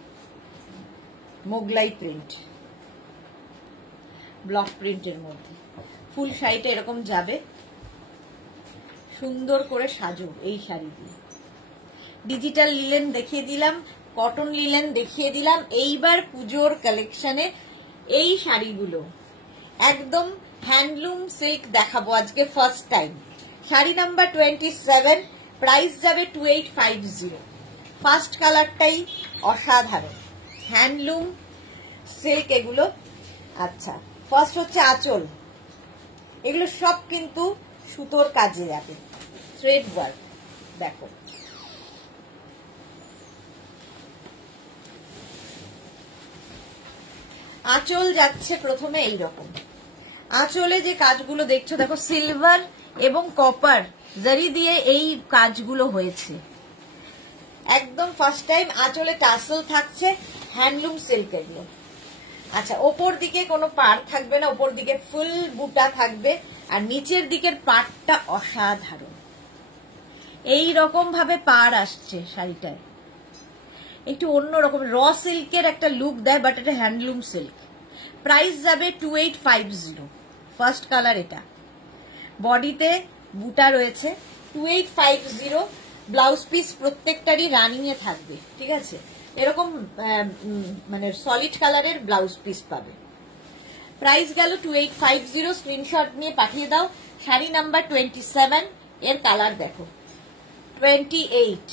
মোগলাই প্রিন্ট, ব্লক প্রিন্টের মধ্যে ফুল শাড়িটা এরকম যাবে। সুন্দর করে সাজো এই শাড়ি দিয়ে। ডিজিটাল লিলেন দেখিয়ে দিলাম, কটন লিলেন দেখিয়ে দিলাম। এইবার পুজোর কালেকশনে এই শাড়িগুলো একদম হ্যান্ডলুম সিল্ক দেখাবো আজকে first time. Sari number 27, price যাবে 2850। ফার্স্ট কালারটাই অসাধারণ, হ্যান্ডলুম সিল্ক এগুলো। আচ্ছা, ফার্স্ট হচ্ছে আঁচল, এগুলো সব কিন্তু সুতোর কাজে যাবে, থ্রেড ওয়ার্ক। দেখো আঁচল যাচ্ছে প্রথমে এইরকম। আঁচলে যে কাজগুলো দেখছো দেখো, সিলভার এবং কপার জারি দিয়ে এই কাজগুলো হয়েছে। একদম ফার্স্ট টাইম আঁচলে টাসেল থাকছে, হ্যান্ডলুম সিল্ক এগুলো। আচ্ছা, ওপর দিকে কোনো পাড় থাকবে না, ওপর দিকে ফুল বুটা থাকবে, আর নিচের দিকের পাড়টা অসাধারণ। এই রকম ভাবে পাড় আসছে শাড়িটায়, একটু অন্যরকম র সিল্কের একটা লুক দেয়, বাট এটা হ্যান্ডলুম সিল্ক। প্রাইস যাবে 2850। ফার্স্ট কালার এটা, বডিতে বুটা রয়েছে। 2850। ব্লাউজ পিস প্রত্যেকটারই রানিং এ থাকবে, ঠিক আছে, এরকম মানে সলিড কালারের ব্লাউজ পিস পাবে। প্রাইস গেল 2850। স্ক্রিনশট নিয়ে পাঠিয়ে দাও। শাড়ি নাম্বার 27, এর কালার দেখো 28,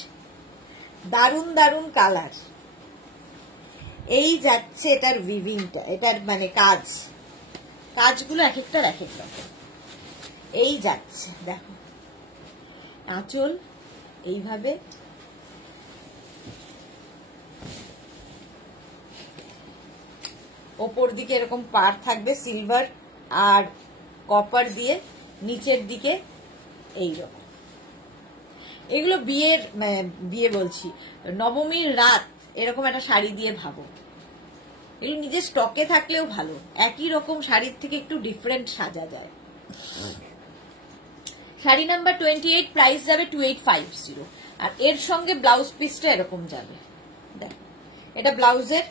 দারুন দারুন কালার। এই যাচ্ছে এটার উইভিংটা, এটার মানে কাজগুলো এক একটার এক এক রকম। এই যাচ্ছে দেখো আঁচল এইভাবে, ওপর দিকে এরকম পাড় থাকবে সিলভার আর কপার দিয়ে, নিচের দিকে এইরকম। এগুলো বিয়ে বলছি, নবমীর রাত এরকম একটা শাড়ি দিয়ে ভাবো। এগুলো নিজের স্টকে থাকলেও ভালো, একই রকম শাড়ির থেকে একটু ডিফারেন্ট সাজা যায়। শাড়ি নাম্বার 28, প্রাইস যাবে 2850। আর এর সঙ্গে ব্লাউজ পিসটা এরকম যাবে। দেখো এটা ব্লাউজের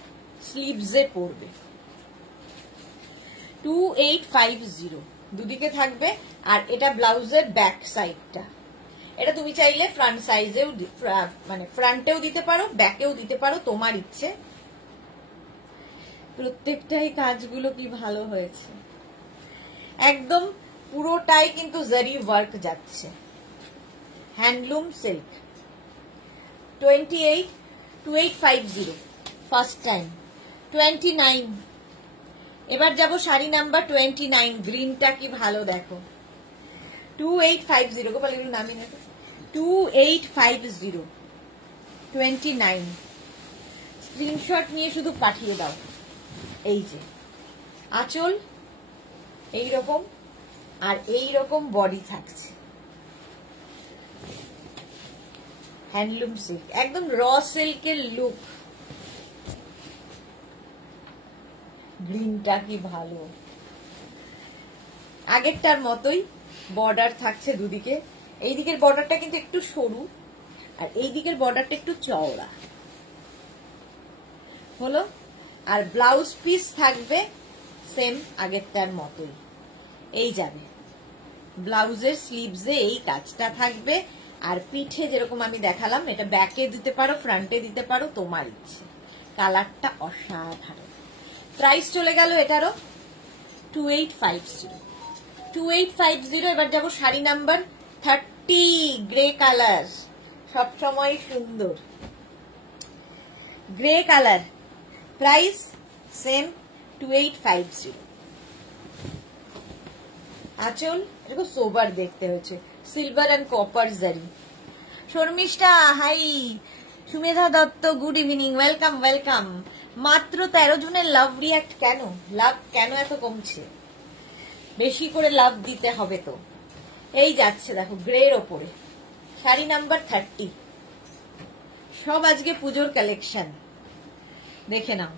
স্লিভসে পড়বে। 2850 দুদিকে থাকবে। আর এটা ব্লাউজের ব্যাক সাইডটা, এটা তুমি চাইলে ফ্রন্ট সাইজেও মানে ফ্রন্টেও দিতে পারো, ব্যাকেও দিতে পারো, তোমার ইচ্ছে। প্রত্যেকটাই কাজগুলো কি ভালো হয়েছে, একদম পুরোটাই কিন্তু জারি ওয়ার্ক যাচ্ছে, হ্যান্ডলুম সিল্ক। 2850 first time. 29, এবার যাব শাড়ি নাম্বার 29, গ্রিনটা কি ভালো দেখো। 2850, গোপাল এগুলো নামিয়ে নেবে। 2850, 29। স্ক্রিনশট নিয়ে শুধু পাঠিয়ে দাও। এই যে আঁচল এইরকম, আর এইরকম বডি থাকছে, হ্যান্ডলুম সিল্ক, একদম র সিল্কের লুক। গ্রিনটা কি ভালো, আগেরটার মতোই বর্ডার থাকছে দুদিকে। এই দিকের বর্ডারটা কিন্তু একটু সরু, আর এই দিকের বর্ডারটা একটু চওড়া হলো। আর ব্লাউজ পিস থাকবে সেম আগেরটার মতোই, এই যাবে ব্লাউজের স্লিভসে এই কাজটা থাকবে। আর পিঠে যেরকম আমি দেখালাম, এটা ব্যাকে দিতে পারো, ফ্রন্টে দিতে পারো, তোমার ইচ্ছে। কালারটা অসাধারণ। প্রাইস চলে গেল এটারও 2850। 2850। এবার যাবো শাড়ি নাম্বার 30, গ্রে কালার, সবসময় সুন্দর গ্রে কালার। Price same 2850। আঁচল এরকম সোবার দেখতে হচ্ছে, silver and copper zari. Sharmistha hi, Sumedha Dutta good evening, welcome welcome. মাত্র 13 জনের লাভ রিয়াক্ট। কেন লাভ কেন এত কমছে? বেশি করে লাভ দিতে হবে তো। এই যাচ্ছে দেখো গ্রের ওপরে শাড়ি নাম্বার 30। সব আজকে পুজোর কালেকশন, দেখে নাও।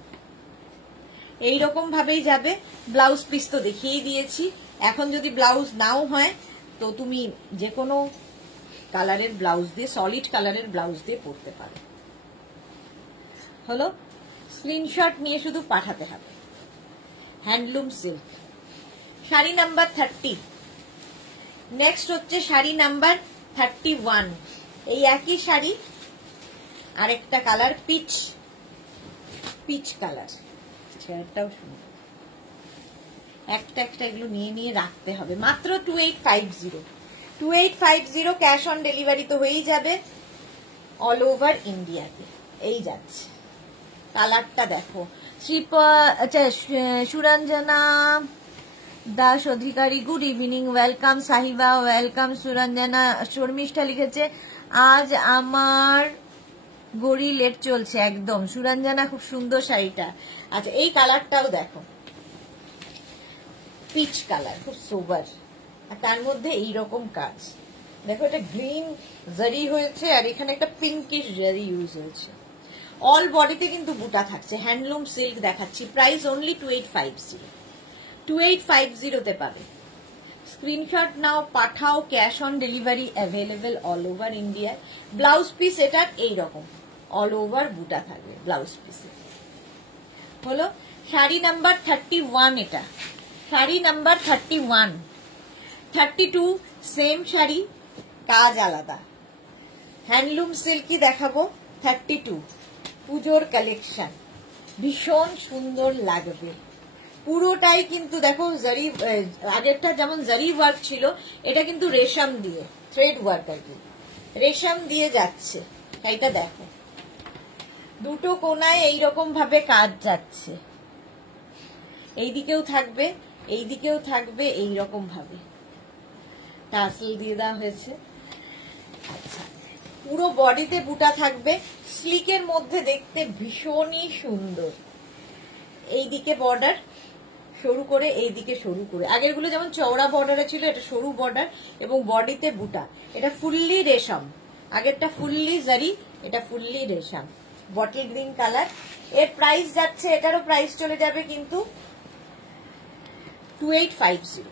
এইরকম ভাবেই যাবে। ব্লাউজ পিস তো দেখিয়েই দিয়েছি। এখন যদি ব্লাউজ নাও হয় তো তুমি যে কোনো কালারের ব্লাউজ দিয়ে, সলিড কালারের ব্লাউজ দিয়ে পরতে পারো। হলো, স্ক্রিনশট নিয়ে শুধু পাঠাতে হবে। Handloom silk sari number 30। Next হচ্ছে শাড়ি নাম্বার 31। এই একই শাড়ি, আরেকটা কালার পিচ, পিচ কালার। ছেলেটাও সুন্দর। একটা একটা এগুলো নিয়ে নিয়ে রাখতে হবে। মাত্র 2850। 2850 ক্যাশ অন ডেলিভারি তো হয়েই যাবে অল ওভার ইন্ডিয়াতে। এই যাচ্ছে কালারটা দেখো। আচ্ছা, Suranjana Das Adhikari good evening, welcome. Sahiba welcome. Suranjana, Sharmistha লিখেছে আজ আমার গড়ি লেট চলছে একদম। সুরঞ্জনা খুব সুন্দর শাড়িটা। আচ্ছা, এই কালারটাও দেখো, পিচ কালার, খুব সোবার। আর তার মধ্যে এইরকম কাজ দেখো, এটা গ্রিন জারি হয়েছে আর এখানে একটা পিঙ্কিশ জারি ইউজ হয়েছে। অল বডিতে কিন্তু বুটা থাকছে। হ্যান্ডলুম সিল্ক দেখাচ্ছি। Price only 2850। 2850 তে পাবে। স্ক্রিনশট নাও, পাঠাও। Cash on delivery available all over India. Blouse piece এটার এইরকম অল ওভার বুটা থাকবে ব্লাউজ পিসে। হলো শাড়ি নাম্বার 31। এটা শাড়ি নাম্বার 31। 32 সেম শাড়ি, কাজ আলাদা। হ্যান্ডলুম সিল্কই দেখাবো। 32 পুজোর কালেকশন, ভীষণ সুন্দর লাগবে। পুরোটাই কিন্তু দেখো জারি, আগেরটা যেমন জারি ওয়ার্ক ছিল, এটা কিন্তু রেশম দিয়ে, থ্রেড ওয়ার্ক আর কি, রেশম দিয়ে যাচ্ছে। এটা দেখো দুটো কোনায় এইরকম ভাবে কাজ যাচ্ছে। এইদিকেও থাকবে, এইদিকেও থাকবে, এইরকম ভাবে টাসেল দিয়ে দেওয়া হয়েছে। আচ্ছা, পুরো বডিতে বুটা থাকবে, স্লিকের মধ্যে দেখতে ভীষণই সুন্দর। এইদিকে বর্ডার সরু করে, এইদিকে সরু করে। আগের গুলো যেমন চওড়া বর্ডারে ছিল, এটা সরু বর্ডার এবং বডিতে বুটা। এটা ফুললি রেশম, আগেরটা ফুললি জারি, এটা ফুললি রেশম। Bottle green colour. এর প্রাইস যাচ্ছে, এটারও প্রাইস চলে যাবে কিন্তু 2850।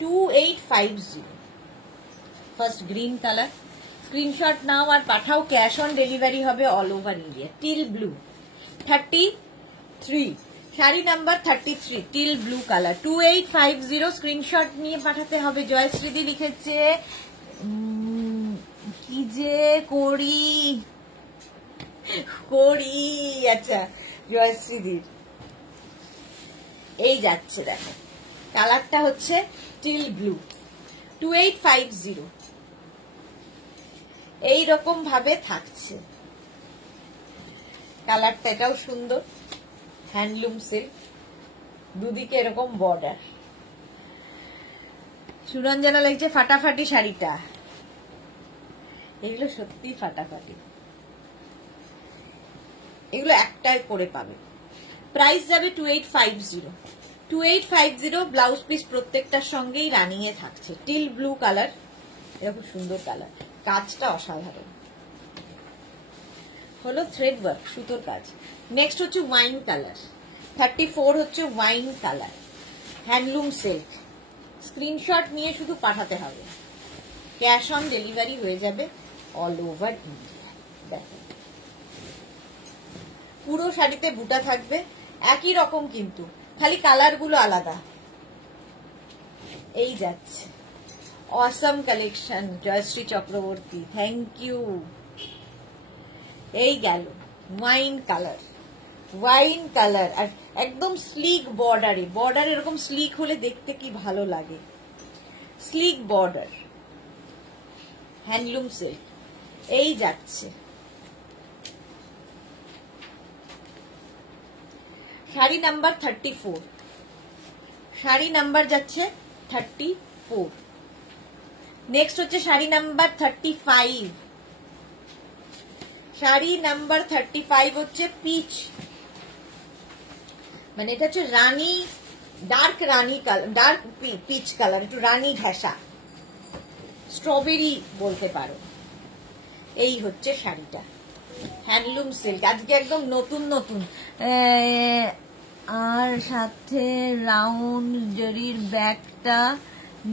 2850। First green colour. স্ক্রিনশট নাও আর পাঠাও। ক্যাশ অন ডেলিভারি হবে all over India. Teal blue 33। Sari number 33 teal blue colour. 2850। Screenshot নিয়ে পাঠাতে হবে। জয়শ্রীদি লিখেছে কি যে করি করি। আচ্ছা, জয়শ্রীদির এই যাচ্ছে দেখো, কালারটা হচ্ছে টিল ব্লু। 2850 এইরকম ভাবে থাকছে কালারটা। এটাও সুন্দর, হ্যান্ডলুম সিল্ক, দুদিকে এরকম বর্ডার। সুরঞ্জনা লাগছে ফাটাফাটি শাড়িটা। এগুলো সত্যি ফাটাফাটি, এগুলো একটাই করে পাবে। প্রাইস যাবে 2850। 2850। ব্লাউজ পিস প্রত্যেকটার সঙ্গেই রানিয়ে থাকছে। টিল ব্লু কালার, এরকম সুন্দর কালার, কাজটা অসাধারণ। হলো থ্রেড ওয়ার্ক, সুতোর কাজ। নেক্সট হচ্ছে ওয়াইন কালার। 34 হচ্ছে wine colour, handloom silk. Screenshot নিয়ে শুধু পাঠাতে হবে, ক্যাশ অন ডেলিভারি হয়ে যাবে অল ওভার ইন্ডিয়া। দেখো পুরো শাড়িতে বুটা থাকবে, একই রকম কিন্তু খালি কালার গুলো আলাদা। এই যাচ্ছে Assam collection, Joyshree Chakraborty, thank you. এই গেল ওয়াইন কালার, ওয়াইন কালার, আর একদম স্লিক বর্ডারে, বর্ডার এরকম স্লিক হলে দেখতে কি ভালো লাগে। Slick border, handloom silk. এই যাচ্ছে শাড়ি নাম্বার 34, শাড়ি নাম্বার যাচ্ছে 34। নেক্সট হচ্ছে শাড়ি নাম্বার 35, শাড়ি নাম্বার 35 হচ্ছে পিচ, মানে এটা হচ্ছে রানী, ডার্ক রানী কালার, ডার্ক পিচ কালার, একটু রানী ঘেঁষা, স্ট্রবেরি বলতে পারো। এই হচ্ছে শাড়িটা, হ্যান্ডলুম সিল্ক, আজকে একদম নতুন নতুন। আর সাথে রাউন্ড জরির ব্যাগটা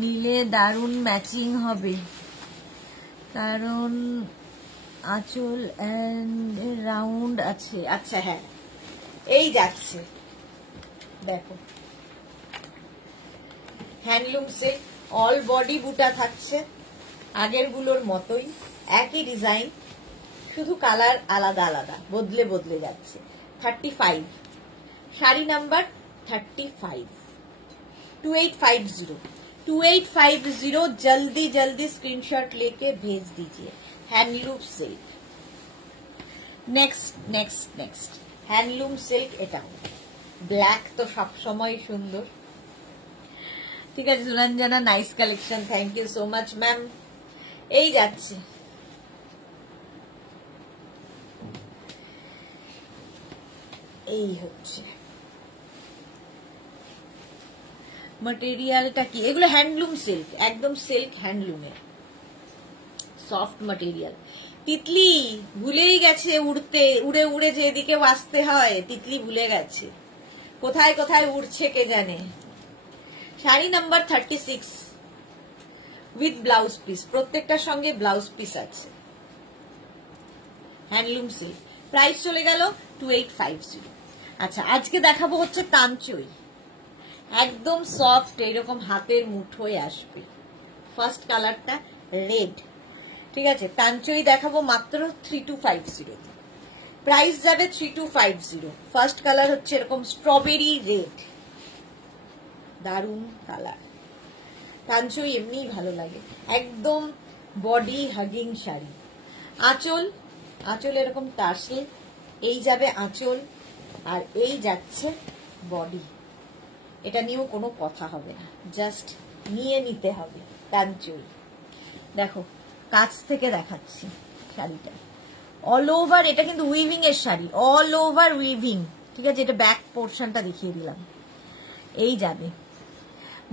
নিলে দারুণ ম্যাচিং হবে, কারণ আঁচল রাউন্ড আছে। আচ্ছা হ্যাঁ, এই যাচ্ছে দেখো হ্যান্ডলুম সিল্ক, অল বডি বুটা থাকছে আগের গুলোর মতোই, একই ডিজাইন, শুধু কালার আলাদা আলাদা, বদলে বদলে যাচ্ছে। 35, শাড়ি নাম্বার 35, 2850, 2850। जल्दी जल्दी स्क्रीनशॉट लेके भेज दीजिए, handloom silk. Next next next handloom silk, এটা ব্ল্যাক তো সব সময় সুন্দর। ঠিক আছে Suranjana, nice collection, thank you so much ma'am. এই যাচ্ছে এই হচ্ছে মটেরিয়ালটা কি, এগুলো হ্যান্ডলুম সিল্ক, একদম সিল্ক হ্যান্ডলুমের সফট মটেরিয়াল। তিতলি ভুলেই গেছে উড়তে, উড়ে উড়ে যেদিকে আসতে হয়, তিতলি ভুলে গেছে কোথায় কোথায় উড়ছে কে জানে। Sari number 36 with blouse piece, প্রত্যেকটার সঙ্গে ব্লাউজ পিস আছে, হ্যান্ডলুম সিল্ক। প্রাইস চলে গেল 2850। আচ্ছা আজকে দেখাবো হচ্ছে তানচই, একদম সফট, এরকম হাতের মুঠোয় আসবে। ফার্স্ট কালারটা রেড, ঠিক আছে। তানচই দেখাবো মাত্র 3250, প্রাইস যাবে 3250। ফার্স্ট কালার হচ্ছে এরকম স্ট্রবেরি রেড, দারুন কালার। তানচই এমনিই ভালো লাগে, একদম বডি হাগিং শাড়ি। আঁচল, আঁচল এরকম টাসেল, এই যাবে আঁচল, আর এই যাচ্ছে বডি। এটা নিয়েও কোনো কথা হবে না, জাস্ট নিয়ে নিতে হবে। তানচই দেখো কাছ থেকে দেখাচ্ছি শাড়িটা, অল ওভার, এটা কিন্তু উইভিং এর শাড়ি, অল ওভার উইভিং, ঠিক আছে। এটা ব্যাক পোর্শনটা দেখিয়ে দিলাম। এই যাবে,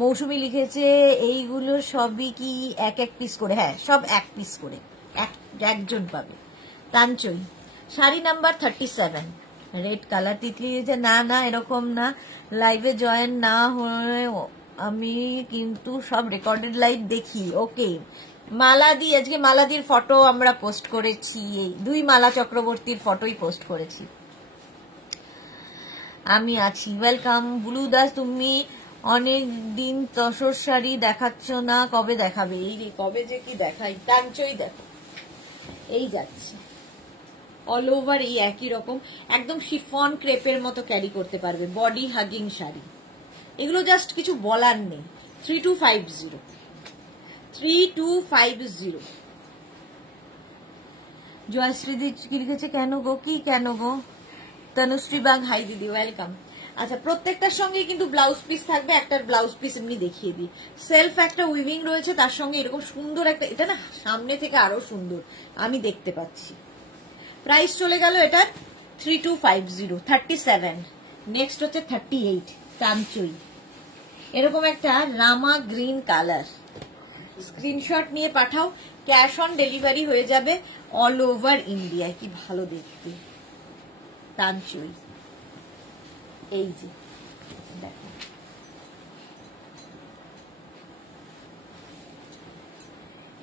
মৌসুমী লিখেছে এইগুলো সবই কি এক এক পিস করে, হ্যাঁ সব এক পিস করে, একজন পাবে। Tanchoi sari number 37, red colour. তিতলি না না এরকম না, লাইভে জয়েন না হয়ে আমি কিন্তু সব রেকর্ডেড লাইভ দেখি। ওকে মালাদি, আজকে মালাদির ফটো আমরা পোস্ট করেছি, এই দুই মালা চক্রবর্তীর ফটোই পোস্ট করেছি। আমি আছি, ওয়েলকাম। বুলু দাস তুমি অনেক দিন তসর শাড়ি দেখাচ্ছ না, কবে দেখাবে? এই রে কবে যে কি দেখাই। তানচই দেখো এই যাচ্ছে অল ওভার, এই একই রকম, একদম শিফন ক্রেপের মতো ক্যারি করতে পারবে, বডি হাগিং শাড়ি। এগুলো জাস্ট কিছু বলার নেই। 3250, 3250। জয়শ্রীদি কি লিখেছে, কেন গো, কি কেন গো? তনুশ্রী বাগ, হাই দিদি, ওয়েলকাম। আচ্ছা প্রত্যেকটার সঙ্গে কিন্তু ব্লাউজ পিস থাকবে, একটা ব্লাউজ পিস এমনি দেখিয়ে দিই। সেলফ একটা উইভিং রয়েছে, তার সঙ্গে এরকম সুন্দর একটা, এটা না সামনে থেকে আরো সুন্দর আমি দেখতে পাচ্ছি। প্রাইস চলে গেল এটার 3250, 37। নেক্সট হচ্ছে 38, তানচই, এরকম একটা রামা গ্রিন কালার। স্ক্রিনশট নিয়ে পাঠাও, ক্যাশ অন ডেলিভারি হয়ে যাবে অল ওভার ইন্ডিয়া। কি ভালো দেখতে, তানচই এই যে দেখো,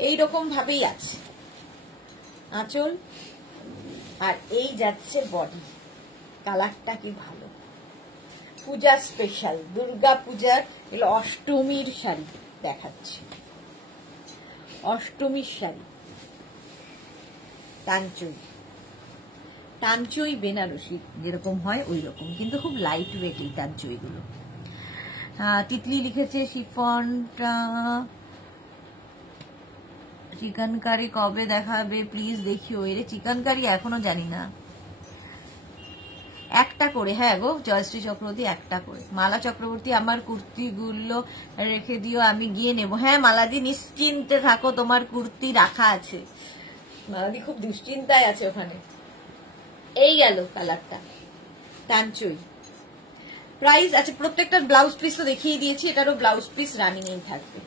এইরকম ভাবেই আছে আঁচল, আর এই যাচ্ছে বডি। কালারটা কি ভালো, পূজা স্পেশাল, দুর্গা পূজার, এগুলো অষ্টমীর শাড়ি দেখাচ্ছি, অষ্টমীর শাড়ি, টানচই, টানচই বেনারসি যেরকম হয় ওই রকম, কিন্তু খুব লাইট ওয়েট এই টানচই গুলো। তিতলি লিখেছে শিফনটা চিকেন কারি কবে দেখাবে প্লিজ দেখিও। এর চিকেন কারি এখনো জানি না, একটা করে, হ্যাঁ গো জয়শ্রী চক্রবর্তী, একটা করে। মালা চক্রবর্তী আমার কুর্তিগুলো রেখে দিও, আমি গিয়ে নেব। হ্যাঁ মালাদি নিশ্চিন্তে থাকো, তোমার কুর্তি রাখা আছে। মালাদি খুব দুশ্চিন্তায় আছে ওখানে। এই গেল কালারটা, টানচই। প্রাইস আছে, প্রত্যেকটা ব্লাউজ পিস তো দেখিয়ে দিয়েছি, এটারও ব্লাউজ পিস রানিং এই থাকবে।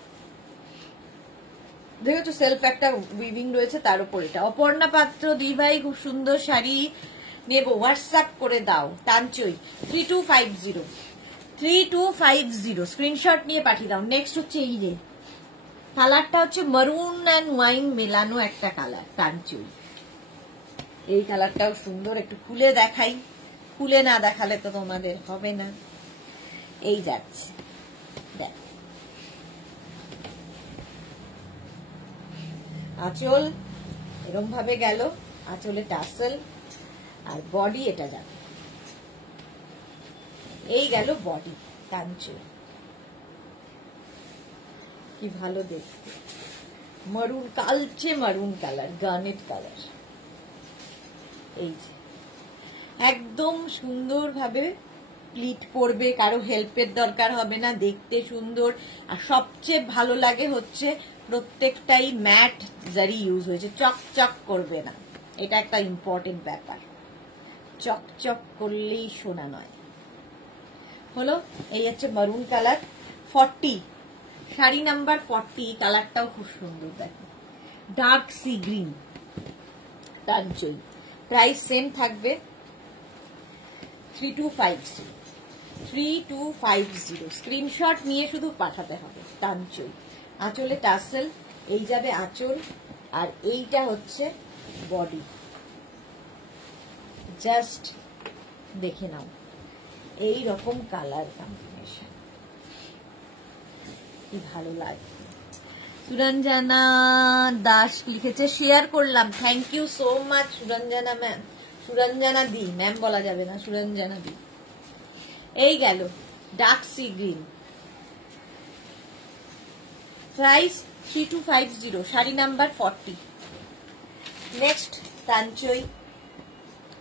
দেখেছো সেলফ একটা উইভিং রয়েছে, তার উপর এটা। অপর্ণা পাত্র, দুই ভাই খুব সুন্দর শাড়ি নেবো, হোয়াটসঅ্যাপ করে দাও। টানচই 3250, 3250 স্ক্রিনশট নিয়ে পাঠিয়ে দাও। নেক্সট হচ্ছে এই যে কালারটা হচ্ছে মারুন অ্যান্ড ওয়াইন মেলানো একটা কালার, টানচই। এই কালারটাও সুন্দর, একটু খুলে দেখাই, খুলে না দেখালে তো তোমাদের হবে না। এই যাচ্ছে দেখ, আঁচল এরম ভাবে গেল, আঁচলে টাসেল, আর বডি এটা যাবে। এই গেল বডি, টানচই। কি ভালো দেখতে, মারুন, কালচে মারুন কালার, গার্নেট কালার। এই যে একদম সুন্দর ভাবে প্লিট পড়বে, কারো হেল্পের দরকার হবে না, দেখতে সুন্দর। আর সবচেয়ে ভালো লাগে হচ্ছে প্রত্যেকটাই ম্যাট জারি ইউজ হয়েছে, চকচক করবে না, এটা একটা ইম্পর্টেন্ট ব্যাপার। চকচক করলেই সোনা নয়। হলো, এই হচ্ছে মারুন কালার, 40 শাড়ি নাম্বার 40। কালারটাও খুব সুন্দর, দেখো dark sea green, Tanchoi. Price same থাকবে 3250, 3250 স্ক্রিনশট নিয়ে শুধু পাঠাতে হবে। টানচই, আঁচলে টাসেল, এই যাবে আঁচল, আর এইটা হচ্ছে বডি। জাস্ট দেখে নাও, এই রকম কালার কম্বিনেশন, কি ভালো লাগে। সুরঞ্জনা দাস লিখেছে, শেয়ার করলাম, thank you so much Suranjana ma'am, Suranjana দি, ম্যাম বলা যাবে না, সুরঞ্জনা দি। এই গেল dark sea green, price 3250, sari number 40। Next Tanchoi,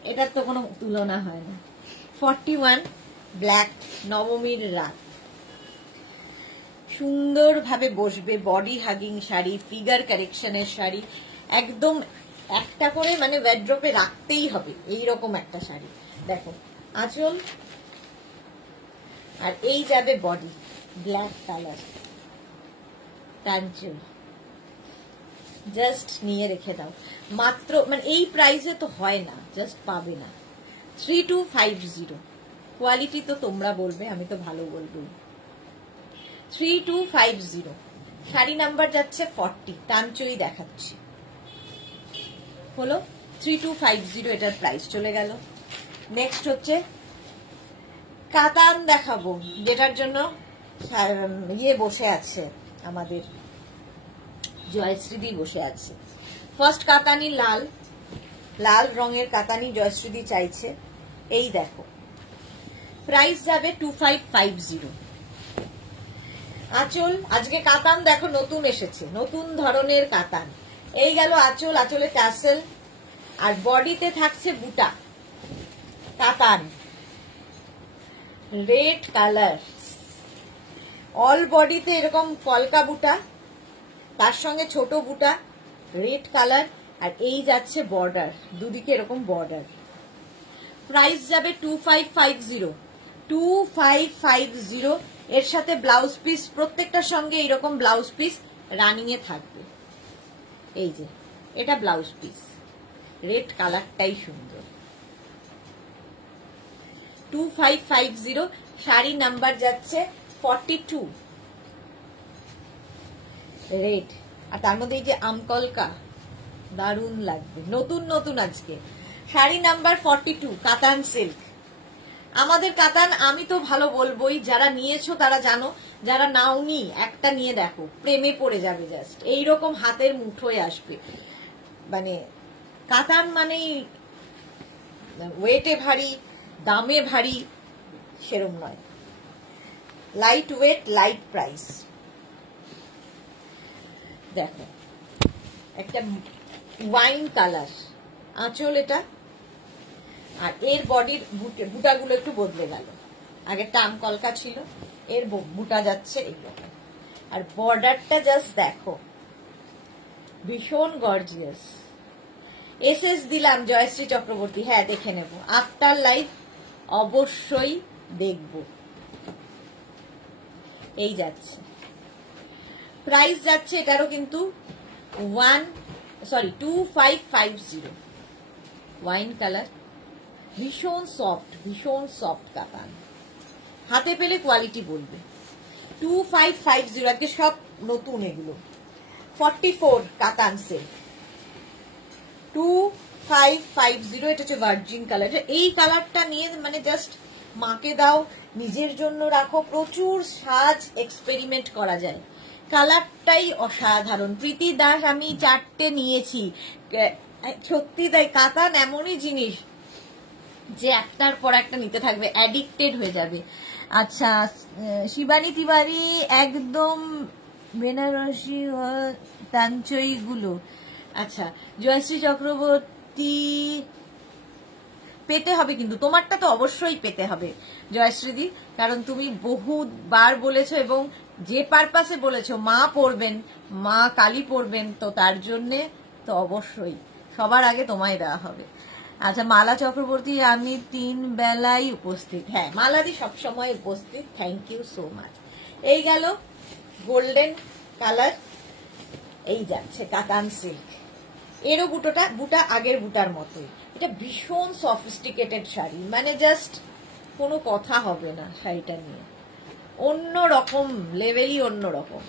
এটার তো কোনো তুলনা হয় না। 41 ব্ল্যাক, নবমীর রাত, সুন্দর ভাবে বসবে, বডি হাগিং শাড়ি, ফিগার কারেকশনের শাড়ি, একদম একটা করে মানে ওয়ার্ড্রপে রাখতেই হবে এইরকম একটা শাড়ি। দেখো আঁচল, আর এই যাবে বডি, ব্ল্যাক কালার, টানচই। জাস্ট নিয়ে রেখে দাও, মাত্র মানে এই প্রাইসে তো হয় না, জাস্ট পাবে না। 3250, কোয়ালিটি তো তোমরা বলবে, আমি তো ভালো বলবো। 3250, শাড়ি নাম্বার যাচ্ছে 40, টানচই দেখাচ্ছি। হলো 3250, এটার প্রাইস চলে গেল। নেক্সট হচ্ছে কাতান দেখাবো, যেটার জন্য ইয়ে বসে আছে, আমাদের জয়শ্রীদি বসে আছে। ফার্স্ট কাতানি লাল, লাল রঙের কাতানি জয়শ্রীদি চাইছে। এই দেখো, প্রাইস যাবে 2550। আঁচল, আজকে কাতান দেখো নতুন এসেছে, নতুন ধরনের কাতান। এই গেল আঁচল, আঁচলে টাসেল, আর বডিতে থাকছে বুটা কাতান, রেড কালার, অল বডিতে এরকম কলকা বুটা, তার সঙ্গে ছোট বুটা, রেড কালার, আর এই যাচ্ছে বর্ডার, দুদিকে এরকম বর্ডার। প্রাইস যাবে 2550, 2550। এর সাথে ব্লাউজ পিস, প্রত্যেকটার সঙ্গে এইরকম ব্লাউজ পিস রানিং এ থাকবে। এই যে এটা ব্লাউজ পিস, রেড কালারটাই সুন্দর। 2550। শাড়ি নাম্বার যাচ্ছে 42, রেড। আর তার মধ্যে এই যে আমকলকা, দারুণ লাগবে, নতুন নতুন আজকে। শাড়ি নাম্বার 42, কাতান সিল্ক। আমাদের কাতান আমি তো ভালো বলবোই, যারা নিয়েছো তারা জানো, যারা নাওনি একটা নিয়ে দেখো, প্রেমে পড়ে যাবে। জাস্ট এইরকম হাতের মুঠোয় আসবে। মানে কাতান মানে ওয়েটে ভারী, দামে ভারী সেরম নয়, লাইট ওয়েট, লাইট প্রাইস। দেখো একটা ওয়াইন কালার আঁচল এটা, আর এর বডির বুটাগুলো একটু বদলে গেল। আগে টাম কলকা ছিল, এর বুটা যাচ্ছে এইরকম। আর বর্ডারটা জাস্ট দেখো, ভীষণ গর্জিয়াস। এসএস দিলাম জয়শ্রী চক্রবর্তী। হ্যাঁ দেখে নেব, আফটার লাইফ অবশ্যই দেখব। এই যাচ্ছে, প্রাইস যাচ্ছে এটারও কিন্তু 2550। ওয়াইন কালার, ভীষণ সফট কাতান, হাতে পেলে কোয়ালিটি বলবে। 2550, আজকে সব নতুন এগুলো। 44 কাতান সিল্ক, 2550। এটা হচ্ছে ভার্জিন কালার। এই কালারটা নিয়ে মানে জাস্ট মাকে দাও, নিজের জন্য রাখো, প্রচুর সাজ এক্সপেরিমেন্ট করা যায়। কালারটাই অসাধারণ। প্রীতি দাস আমি 4টে নিয়েছি, সত্যি তাই। কাতান এমনই জিনিস যে একটার পর একটা নিতে থাকবে, অ্যাডিক্টেড হয়ে যাবে। আচ্ছা, শিবানী তিওয়ারি একদম বেনারসি তাঞ্চই গুলো। আচ্ছা, জয়শ্রী চক্রবর্তী পেতে হবে, কিন্তু তোমারটা তো অবশ্যই পেতে হবে জয়শ্রীদি, কারণ তুমি বহুবার বলেছো এবং যে পারপাসে বলেছো, মা পড়বেন, মা কালী পড়বেন, তো তার জন্যে তো অবশ্যই সবার আগে তোমায় দেওয়া হবে। আচ্ছা, মালা চক্রবর্তী আমি 3 বেলায় উপস্থিত। হ্যাঁ, মালাদি সবসময় উপস্থিত, থ্যাংক ইউ সো মাচ। এই গেল গোল্ডেন কালার, এই যাচ্ছে কাতান সিল্ক। এরও বুটা আগের বুটার মতোই। এটা ভীষণ সফিস্টিকেটেড শাড়ি, মানে জাস্ট কোনো কথা হবে না শাড়িটা নিয়ে। অন্য রকম লেভেলই, অন্য রকম।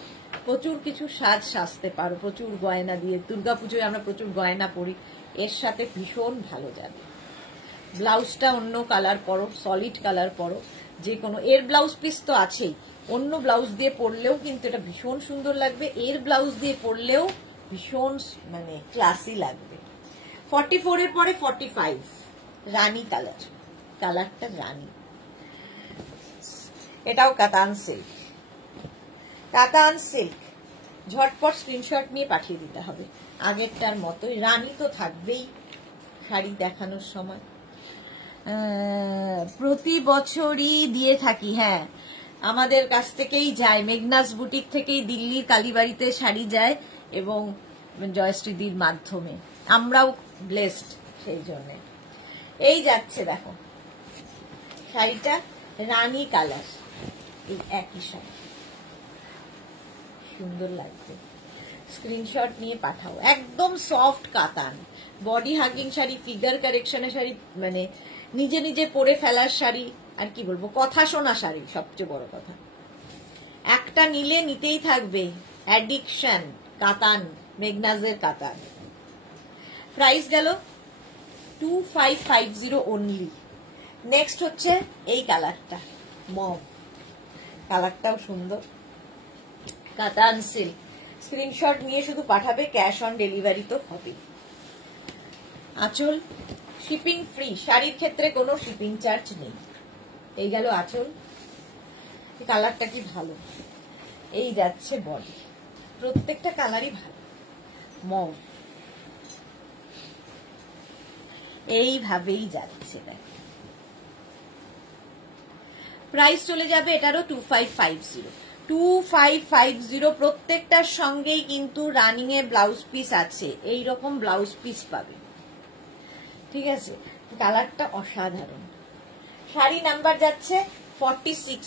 প্রচুর কিছু সাজতে পারো, প্রচুর গয়না দিয়ে। দুর্গাপুজোয় আমরা প্রচুর গয়না পরি, এর সাথে ভীষণ ভালো যাবে। ব্লাউজটা অন্য কালার পরো, সলিড কালার পরো, যে কোনো। এর ব্লাউজ পিস তো আছেই, অন্য ব্লাউজ দিয়ে পরলেও কিন্তু এটা ভীষণ সুন্দর লাগবে, এর ব্লাউজ দিয়ে পরলেও ভীষণ মানে ক্লাসি লাগবে। 44 এর পরে 45 রানী কালার, কালারটা রানী। এটাও কাতান সিল্ক, কাতান সিল্ক। ঝটপট স্ক্রিনশট নিয়ে পাঠিয়ে দিতে হবে। আগেরটার মতোই রানী তো থাকবেই শাড়ি দেখানোর সময়। প্রতি বছরই দিয়ে থাকি। হ্যাঁ, আমাদের কাছ থেকেই যায়, মেঘনাস বুটিক থেকেই দিল্লির কালীবাড়িতে শাড়ি যায়, এবং জয়শ্রীদির মাধ্যমে আমরাও ব্লেসড সেই জন্য। এই যাচ্ছে দেখো শাড়িটা, রানী কালার, এই একই শাড়ি, সুন্দর লাগছে। স্ক্রিনশট নিয়ে পাঠাও। একদম soft Katan, body hugging sari, figure কারেকশনের শাড়ি, মানে নিজে নিজে পরে ফেলার শাড়ি, আর কি বলবো, কথা শোনা শাড়ি। সবচেয়ে বড় কথা, একটা নিলে নিতেই থাকবে, অ্যাডিকশন। কাতান, মেঘনাজের কাতান। প্রাইস গেল 2550 অনলি। নেক্সট হচ্ছে এই কালারটা, মভ কালারটাও সুন্দর, কাতান সিল্ক। স্ক্রিনশট নিয়ে শুধু পাঠাবে, ক্যাশ অন ডেলিভারি তো হবে। আঁচল শিপিং ফ্রি, শাড়ির ক্ষেত্রে কোনো শিপিং চার্জ নেই। এই গেল আঁচল, কালারটা কি ভালো। এই যাচ্ছে বডি, প্রত্যেকটা কালারই ভালো, মভ এইভাবেই যাচ্ছে। প্রাইস চলে যাবে এটারও 2550। 2550 প্রত্যেকটার সঙ্গেই কিন্তু রানিং এ ব্লাউজ পিস আছে, এইরকম ব্লাউজ পিস পাবে। ঠিক আছে, কালারটা অসাধারণ। শাড়ি নাম্বার যাচ্ছে 46,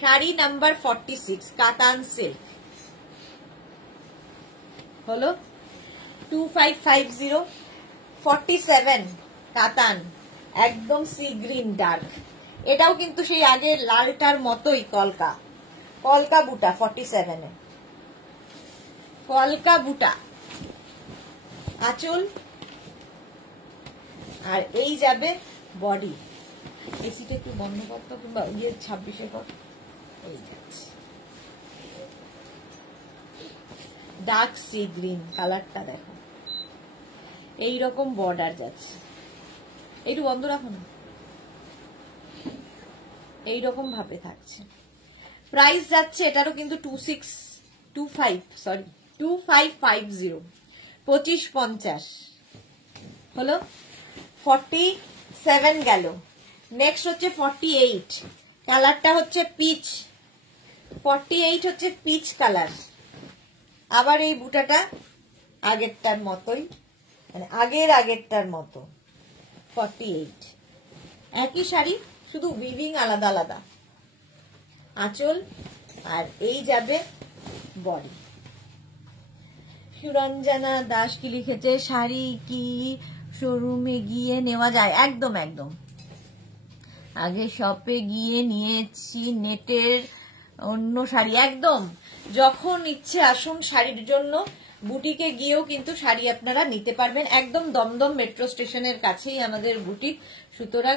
শাড়ি নাম্বার 46 কাতান সিল্ক হলো 2550। 47 কাতান একদম সি গ্রিন ডার্ক, এটাও কিন্তু সেই আগের লালটার মতোই কলকা, কলকা বুটা 47-এ, কলকা বুটা আঁচল, আর এই যাবে বডি। এসিটা একটু বন্ধ করতো কিংবা 26-এ কর। এই যাচ্ছে ডার্ক সি গ্রিন কালারটা, দেখো এইরকম বর্ডার যাচ্ছে, একটু বন্ধ রাখো না, এইরকম ভাবে থাকছে। প্রাইস যাচ্ছে এটারও কিন্তু 2550 2550 হলো, 47 গেল। নেক্সট হচ্ছে 48, কালারটা হচ্ছে পিচ, 48 হচ্ছে পিচ কালার। আবার এই বুটাটা আগেরটার মতোই, মানে আগেরটার মতো 48, একই শাড়ি শুধু উইভিং আলাদা আলাদা, আঁচল আর এই যাবে বডি। সুরঞ্জনা দাস কি লিখেছে, শাড়ি কি শোরুমে গিয়ে নেওয়া যায়? একদম একদম, আগে শপে গিয়ে নিয়েছি নেটের অন্য শাড়ি, একদম যখন ইচ্ছে আসুন শাড়ির জন্য, বুটিকে গিয়েও কিন্তু শাড়ি আপনারা নিতে পারবেন। একদম দমদম মেট্রো স্টেশনের কাছেই আমাদের বুটিক, সুতরাং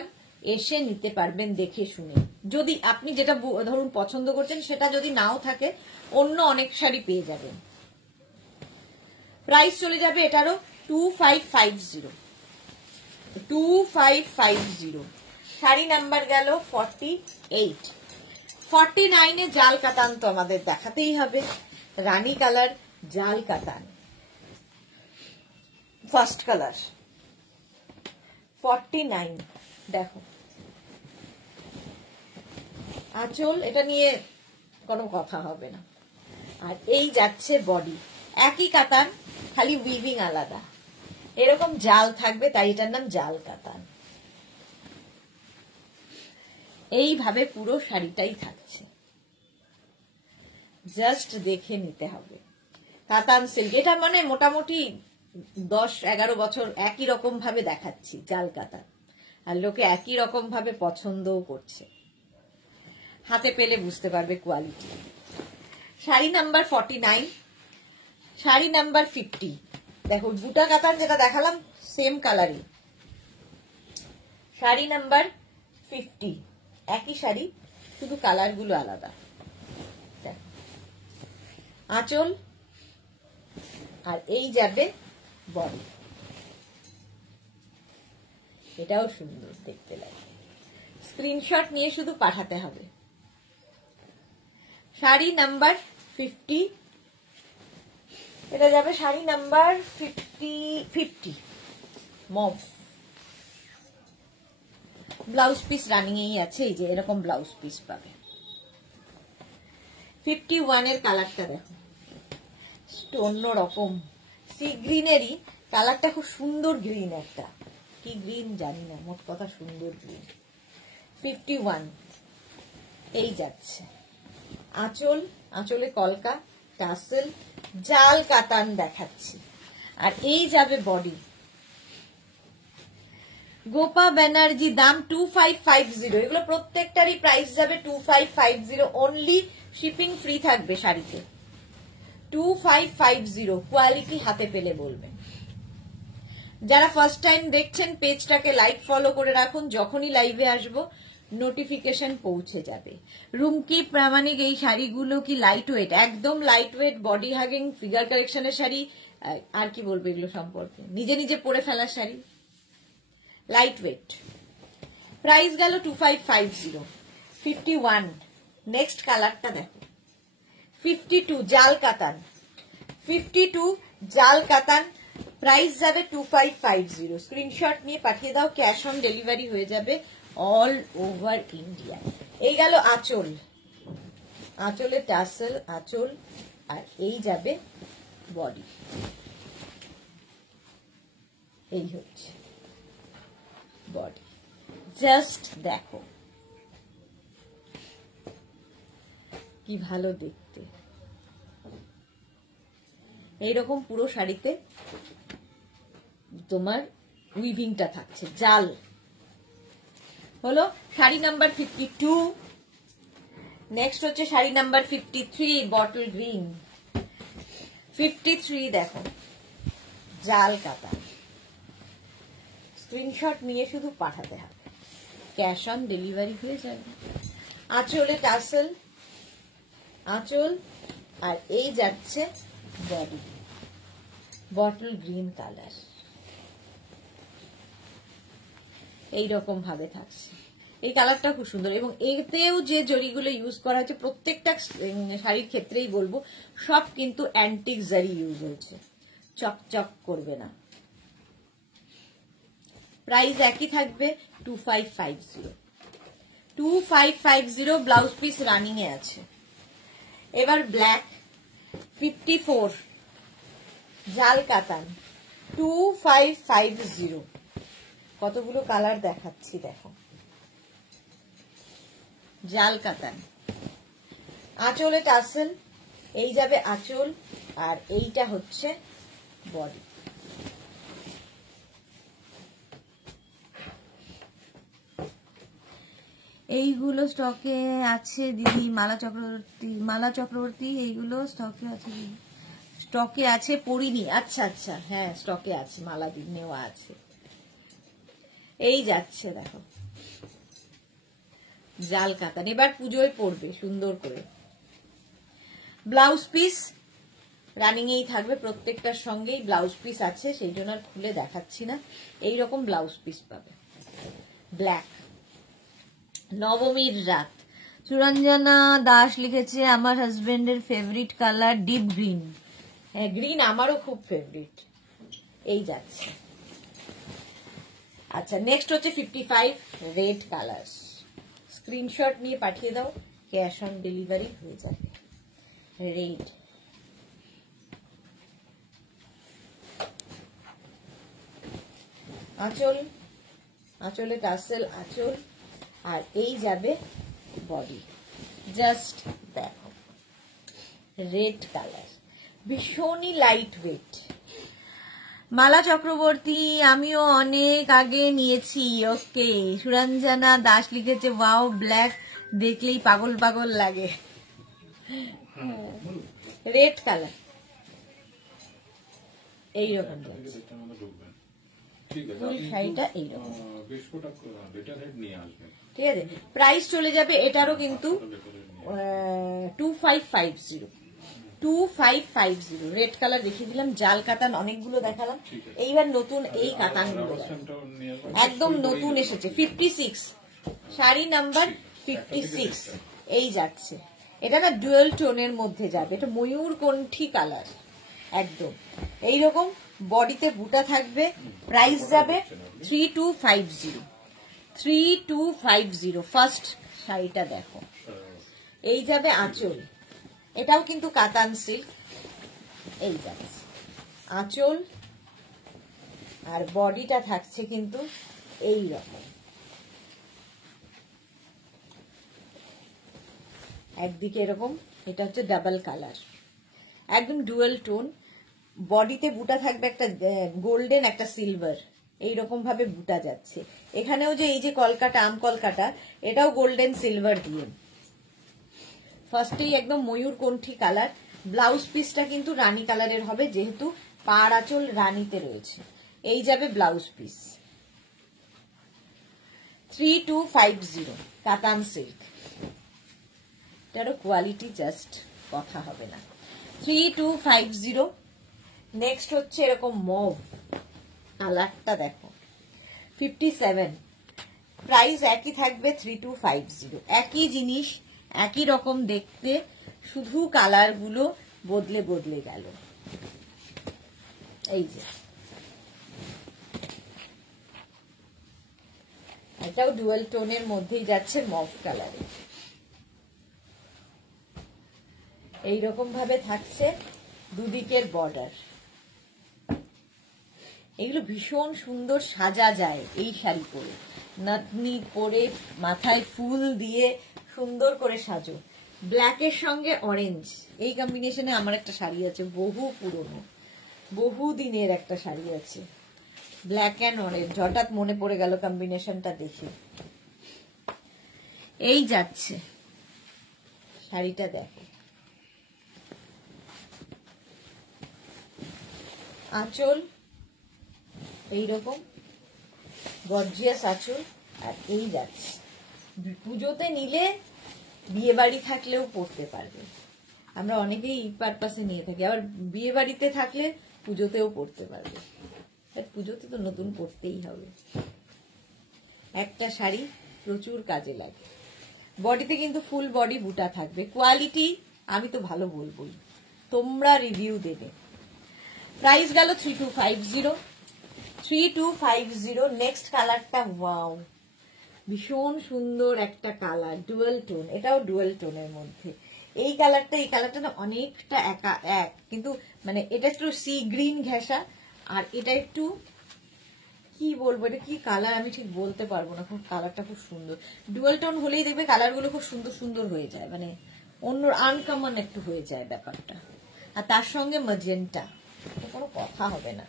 এসে নিতে পারবেন দেখে শুনে। যদি আপনি যেটা ধরুন পছন্দ করছেন সেটা যদি নাও থাকে, অন্য অনেক শাড়ি পেয়ে যাবেন। প্রাইস চলে যাবে এটারও 2550, শাড়ি নাম্বার গেল 48। 49-এ জাল কাতান তো আমাদের দেখাতেই হবে, রানী কালার জাল কাতান, ফার্স্ট কালার 49। দেখো আঁচল, এটা নিয়ে কোনো কথা হবে না। আর এই যাচ্ছে বডি, একই কাতান খালি উইভিং আলাদা, এরকম জাল থাকবে তাই এটার নাম জাল কাতান। এইভাবে পুরো শাড়িটাই থাকছে, জাস্ট দেখে নিতে হবে। কাতান সিল্ক, এটা মানে মোটামুটি 10-11 বছর একই রকম ভাবে দেখাচ্ছি জাল কাতান, আর লোকে একই রকম ভাবে পছন্দও করছে, হাতে পেলে বুঝতে পারবে quality. Sari number 49, sari number 50, দেখো বুটা কাতান যেটা দেখালাম সেম কালারই, শাড়ি নাম্বার 50, একই শাড়ি শুধু কালার গুলো আলাদা। আঁচল আর এই যাবে বডি, এটাও সুন্দর দেখতে লাগে, স্ক্রিনশট নিয়ে শুধু পাঠাতে হবে। শাড়ি নাম্বার 50, এটা যাবে sari number 50 mauve, blouse piece running এই আছে, এই যে এরকম ব্লাউজ পিস পাবে। 51-এর কালারটা দেখো, অন্য রকম সি গ্রিনেরই কালারটা, খুব সুন্দর গ্রিন, একটা কি গ্রিন জানি না, মোট কথা সুন্দর গ্রিন। 51 এই যাচ্ছে আঁচল, আঁচলে কলকা টাসেল জাল কাতান দেখাচ্ছি, আর এই যাবে বডি। গোপা ব্যানার্জি, দাম 2550, এগুলো প্রত্যেকটারই প্রাইস যাবে 2550, অনলি শিপিং ফ্রি থাকবে শাড়িতে। 2550, কোয়ালিটি হাতে পেলে বলবেন। যারা ফার্স্ট টাইম দেখছেন পেজটাকে লাইক ফলো করে রাখুন, যখনই লাইভে আসবো নোটিফিকেশন পৌঁছে যাবে। রুমকি প্রামাণিক, এই শাড়িগুলো কি লাইট ওয়েট? একদম light weight, body hugging figure কারেকশনের শাড়ি, আর কি বলবো এগুলো সম্পর্কে, নিজে নিজে পরে ফেলার শাড়ি, লাইট ওয়েট। প্রাইস গেল 2550। 51, নেক্সট কালারটা দেখো 52 জাল কাতান, 52 জাল কাতান, প্রাইস যাবে 2550। স্ক্রিনশট নিয়ে পাঠিয়ে দাও, ক্যাশ অন ডেলিভারি হয়ে যাবে অল ওভার ইন্ডিয়া। এই গেল আঁচল, আঁচলে টাসেল আঁচল, আর এই যাবে বডি, এই হচ্ছে বডি। জাস্ট দেখো কি ভালো দেখতে, এইরকম পুরো শাড়িতে তোমার উইভিংটা থাকছে, জাল হলো শাড়ি নাম্বার 52। নেক্সট হচ্ছে শাড়ি নাম্বার 53 বটল গ্রিন। 53 দেখো জাল কাতা, স্ক্রিনশট নিয়ে শুধু পাঠাতে হবে, ক্যাশ অন ডেলিভারি হয়ে যাবে। আঁচলে টাসেল, আঁচল, আর এই যাচ্ছে বডি, বটল গ্রিন কালার এইরকম ভাবে থাকছে। এই কালারটা খুব সুন্দর, এবং এতেও যে জরিগুলো ইউজ করা হয়েছে প্রত্যেকটা শাড়ির ক্ষেত্রেই বলবো সব কিন্তু অ্যান্টিক জারি ইউজ হয়েছে, চকচক করবে না। প্রাইস একই থাকবে 2550। 2550 ব্লাউজ পিস রানিং এ আছে। এবার ব্ল্যাক 54 জাল কাতান 2550। কতগুলো কালার দেখাচ্ছি দেখো, জাল কাতান, আঁচলে টাসেল, এই যাবে আঁচল, আর এইটা হচ্ছে বডি। এইগুলো স্টকে আছে দিদি, মালা চক্রবর্তী এইগুলো স্টকে আছে দিদি, স্টকে আছে পড়িনি। আচ্ছা আচ্ছা, হ্যাঁ স্টকে আছে, মালা দিন নেওয়া আছে। এই যাচ্ছে দেখো জাল কাতান, এবার পুজোয় পড়বে সুন্দর করে। ব্লাউজ পিস রানিং এই থাকবে, প্রত্যেকটার সঙ্গেই ব্লাউজ পিস আছে, সেই জন্য আর খুলে দেখাচ্ছি না। এইরকম ব্লাউজ পিস পাবে। ব্ল্যাক নবমীর রাত, সুরঞ্জনা দাস লিখেছে আমার হাজবেন্ডের ফেভারিট কালার ডিপ গ্রিন। হ্যাঁ গ্রিন আমারও খুব ফেভারিট। এই যাচ্ছে। আচ্ছা নেক্সট হচ্ছে 55 রেড কালার, স্ক্রিনশট নিয়ে পাঠিয়ে দাও, ক্যাশ অন ডেলিভারি হয়ে যাবে। রেড আঁচল, আঁচলে টাসেল, আঁচল, আর এই যাবে বডি। জাস্ট দেখো রেড কালার, ভীষণই লাইট ওয়েট। মালা চক্রবর্তী আমিও অনেক আগে নিয়েছি। ওকে সুরঞ্জনা দাস লিখেছে ওয়াও ব্ল্যাক দেখলেই পাগল পাগল লাগে। রেড কালার এইরকম শাড়িটা এইরকম, ঠিক আছে। প্রাইস চলে যাবে এটারও কিন্তু 2550। 2550 রেড কালার দেখিয়ে দিলাম, জাল কাতান অনেকগুলো দেখালাম, এইবার নতুন এই কাতানগুলো একদম নতুন এসেছে। 56 শাড়ি নাম্বার 56 এই যাচ্ছে। এটা না ডুয়েল টোনের মধ্যে যাবে, এটা ময়ূরকণ্ঠী কালার একদম এইরকম, বডিতে বুটা থাকবে। প্রাইস যাবে 3250। 3250 ফার্স্ট শাড়িটা দেখো। এই যাবে আঁচল, এটাও কিন্তু কাতান সিল্ক। এই যাচ্ছে আঁচল, আর বডিটা থাকছে কিন্তু এই রকম, একদিকে এরকম, এটা হচ্ছে ডাবল কালার একদম ডুয়েল টোন। বডিতে বুটা থাকবে একটা গোল্ডেন একটা সিলভার, এইরকম ভাবে বুটা যাচ্ছে। এখানেও যে এই যে কলকাটা আম কলকাটা, এটাও গোল্ডেন সিলভার দিয়ে। ফার্স্টেই একদম ময়ূরকণ্ঠী কালার। ব্লাউজ পিসটা কিন্তু রানী কালারের হবে, যেহেতু পাড় আঁচল রানীতে রয়েছে। এই যাবে ব্লাউজ পিস। 3250 কাতান সিল্ক, এটারও কোয়ালিটি জাস্ট কথা হবে না। 3250। নেক্সট হচ্ছে এরকম মভ কালারটা দেখো 57। প্রাইস একই থাকবে 3250। একই জিনিস একই রকম দেখতে, শুধু কালার গুলো বদলে বদলে গেল। এই যে এটাও ডুয়াল টোনের মধ্যেই যাচ্ছে, মভ কালারে এইরকম ভাবে থাকছে, দুদিকের বর্ডার। এগুলো ভীষণ সুন্দর সাজা যায় এই শাড়ি পরে, নাতনি পরে মাথায় ফুল দিয়ে সুন্দর করে সাজো। ব্ল্যাকের সঙ্গে অরেঞ্জ এই কম্বিনেশনে আমার একটা শাড়ি আছে, বহু পুরনো, বহু দিনের একটা শাড়ি আছে, ব্ল্যাক অ্যান্ড অরেঞ্জ। হঠাৎ মনে পড়ে গেল কম্বিনেশনটা দেখে। এই যাচ্ছে শাড়িটা, দেখো আঁচল এইরকম গর্জিয়াস আঁচল, আর এই যাচ্ছে। পুজোতে নিলে বিয়ে বাড়ি থাকলেও পরতে পারবে। আমরা অনেকেই এই পারপাসে নিয়ে থাকি, আবার বিয়ে বাড়িতে থাকলে পুজোতেও পরতে পারবে। পুজোতে তো নতুন পরতেই হবে। একটা শাড়ি প্রচুর কাজে লাগে। বডিতে কিন্তু ফুল বডি বুটা থাকবে। কোয়ালিটি আমি তো ভালো বলবোই, তোমরা রিভিউ দেবে। প্রাইস গেল 3250। নেক্সট কালারটা ওয়াও, ভীষণ সুন্দর একটা কালার, ডুয়াল টোন। এটাও ডুয়াল টোনের মধ্যে। এই কালারটা না অনেকটা এক, কিন্তু মানে এটা একটু সি গ্রিন ঘেঁষা, আর এটা একটু কি বলবো, এটা কি কালার আমি ঠিক বলতে পারবো না। খুব কালারটা খুব সুন্দর। ডুয়াল টোন হলেই দেখবে কালারগুলো খুব সুন্দর সুন্দর হয়ে যায়, মানে অন্য আনকমন একটু হয়ে যায় ব্যাপারটা। আর তার সঙ্গে ম্যাজেন্টা, কোনো কথা হবে না,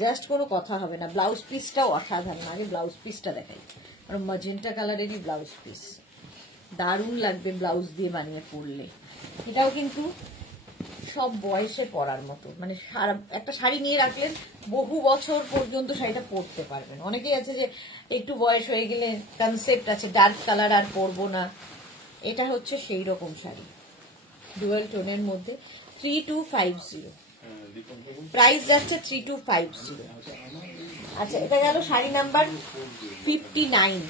জাস্ট কোনো কথা হবে না। ব্লাউজ পিসটাও অসাধারণ। আগে ব্লাউজ পিসটা দেখাই, আর ম্যাজেন্টা কালারেরই ব্লাউজ পিস, দারুণ লাগবে ব্লাউজ দিয়ে বানিয়ে পরলে। এটাও কিন্তু সব বয়সে পরার মতো, মানে একটা শাড়ি নিয়ে রাখলেন বহু বছর পর্যন্ত শাড়িটা পরতে পারবেন। অনেকেই আছে যে একটু বয়স হয়ে গেলে কনসেপ্ট আছে ডার্ক কালার আর পরবো না, এটা হচ্ছে সেই রকম শাড়ি, ডুয়াল টোনের মধ্যে। 3250, প্রাইস যাচ্ছে 3250। আচ্ছা, এটা গেল শাড়ি নাম্বার 59।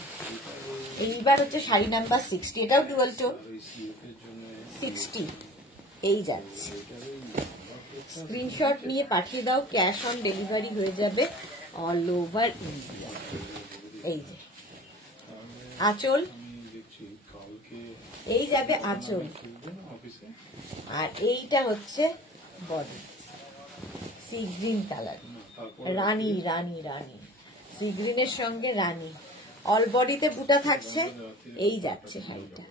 এইবার হচ্ছে শাড়ি নাম্বার 60। এটাও ডুয়াল টোন, 60 এই যাচ্ছে। স্ক্রিনশট নিয়ে পাঠিয়ে দাও, ক্যাশ অন ডেলিভারি হয়ে যাবে অল ওভার ইন্ডিয়া। এই যে আঁচল, এই যাবে আঁচল, আর এইটা হচ্ছে বডি, সি গ্রিন কালার, রানী রানী রানী, সি গ্রিনের সঙ্গে রানী। অল বডিতে বুটা থাকছে, এই যাচ্ছে শাড়িটা,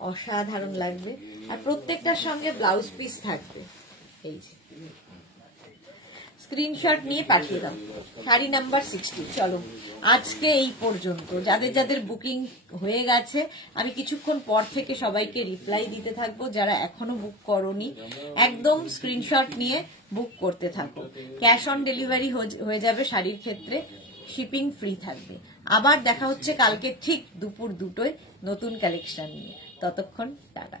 অসাধারণ লাগবে। আর প্রত্যেকটার সঙ্গে ব্লাউজ পিস থাকবে। এই যে স্ক্রিনশট নিয়ে পাঠিয়ে দাও, শাড়ি নাম্বার 60। চলো আজকে এই পর্যন্ত। যাদের যাদের বুকিং হয়ে গেছে আমি কিছুক্ষণ পর থেকে সবাইকে রিপ্লাই দিতে থাকবো। যারা এখনো বুক করোনি একদম স্ক্রিনশট নিয়ে বুক করতে থাকো। ক্যাশ অন ডেলিভারি হয়ে যাবে শাড়ির ক্ষেত্রে, শিপিং ফ্রি থাকবে। আবার দেখা হচ্ছে কালকে ঠিক দুপুর 2টোয় নতুন কালেকশন নিয়ে। ততক্ষণ টাটা।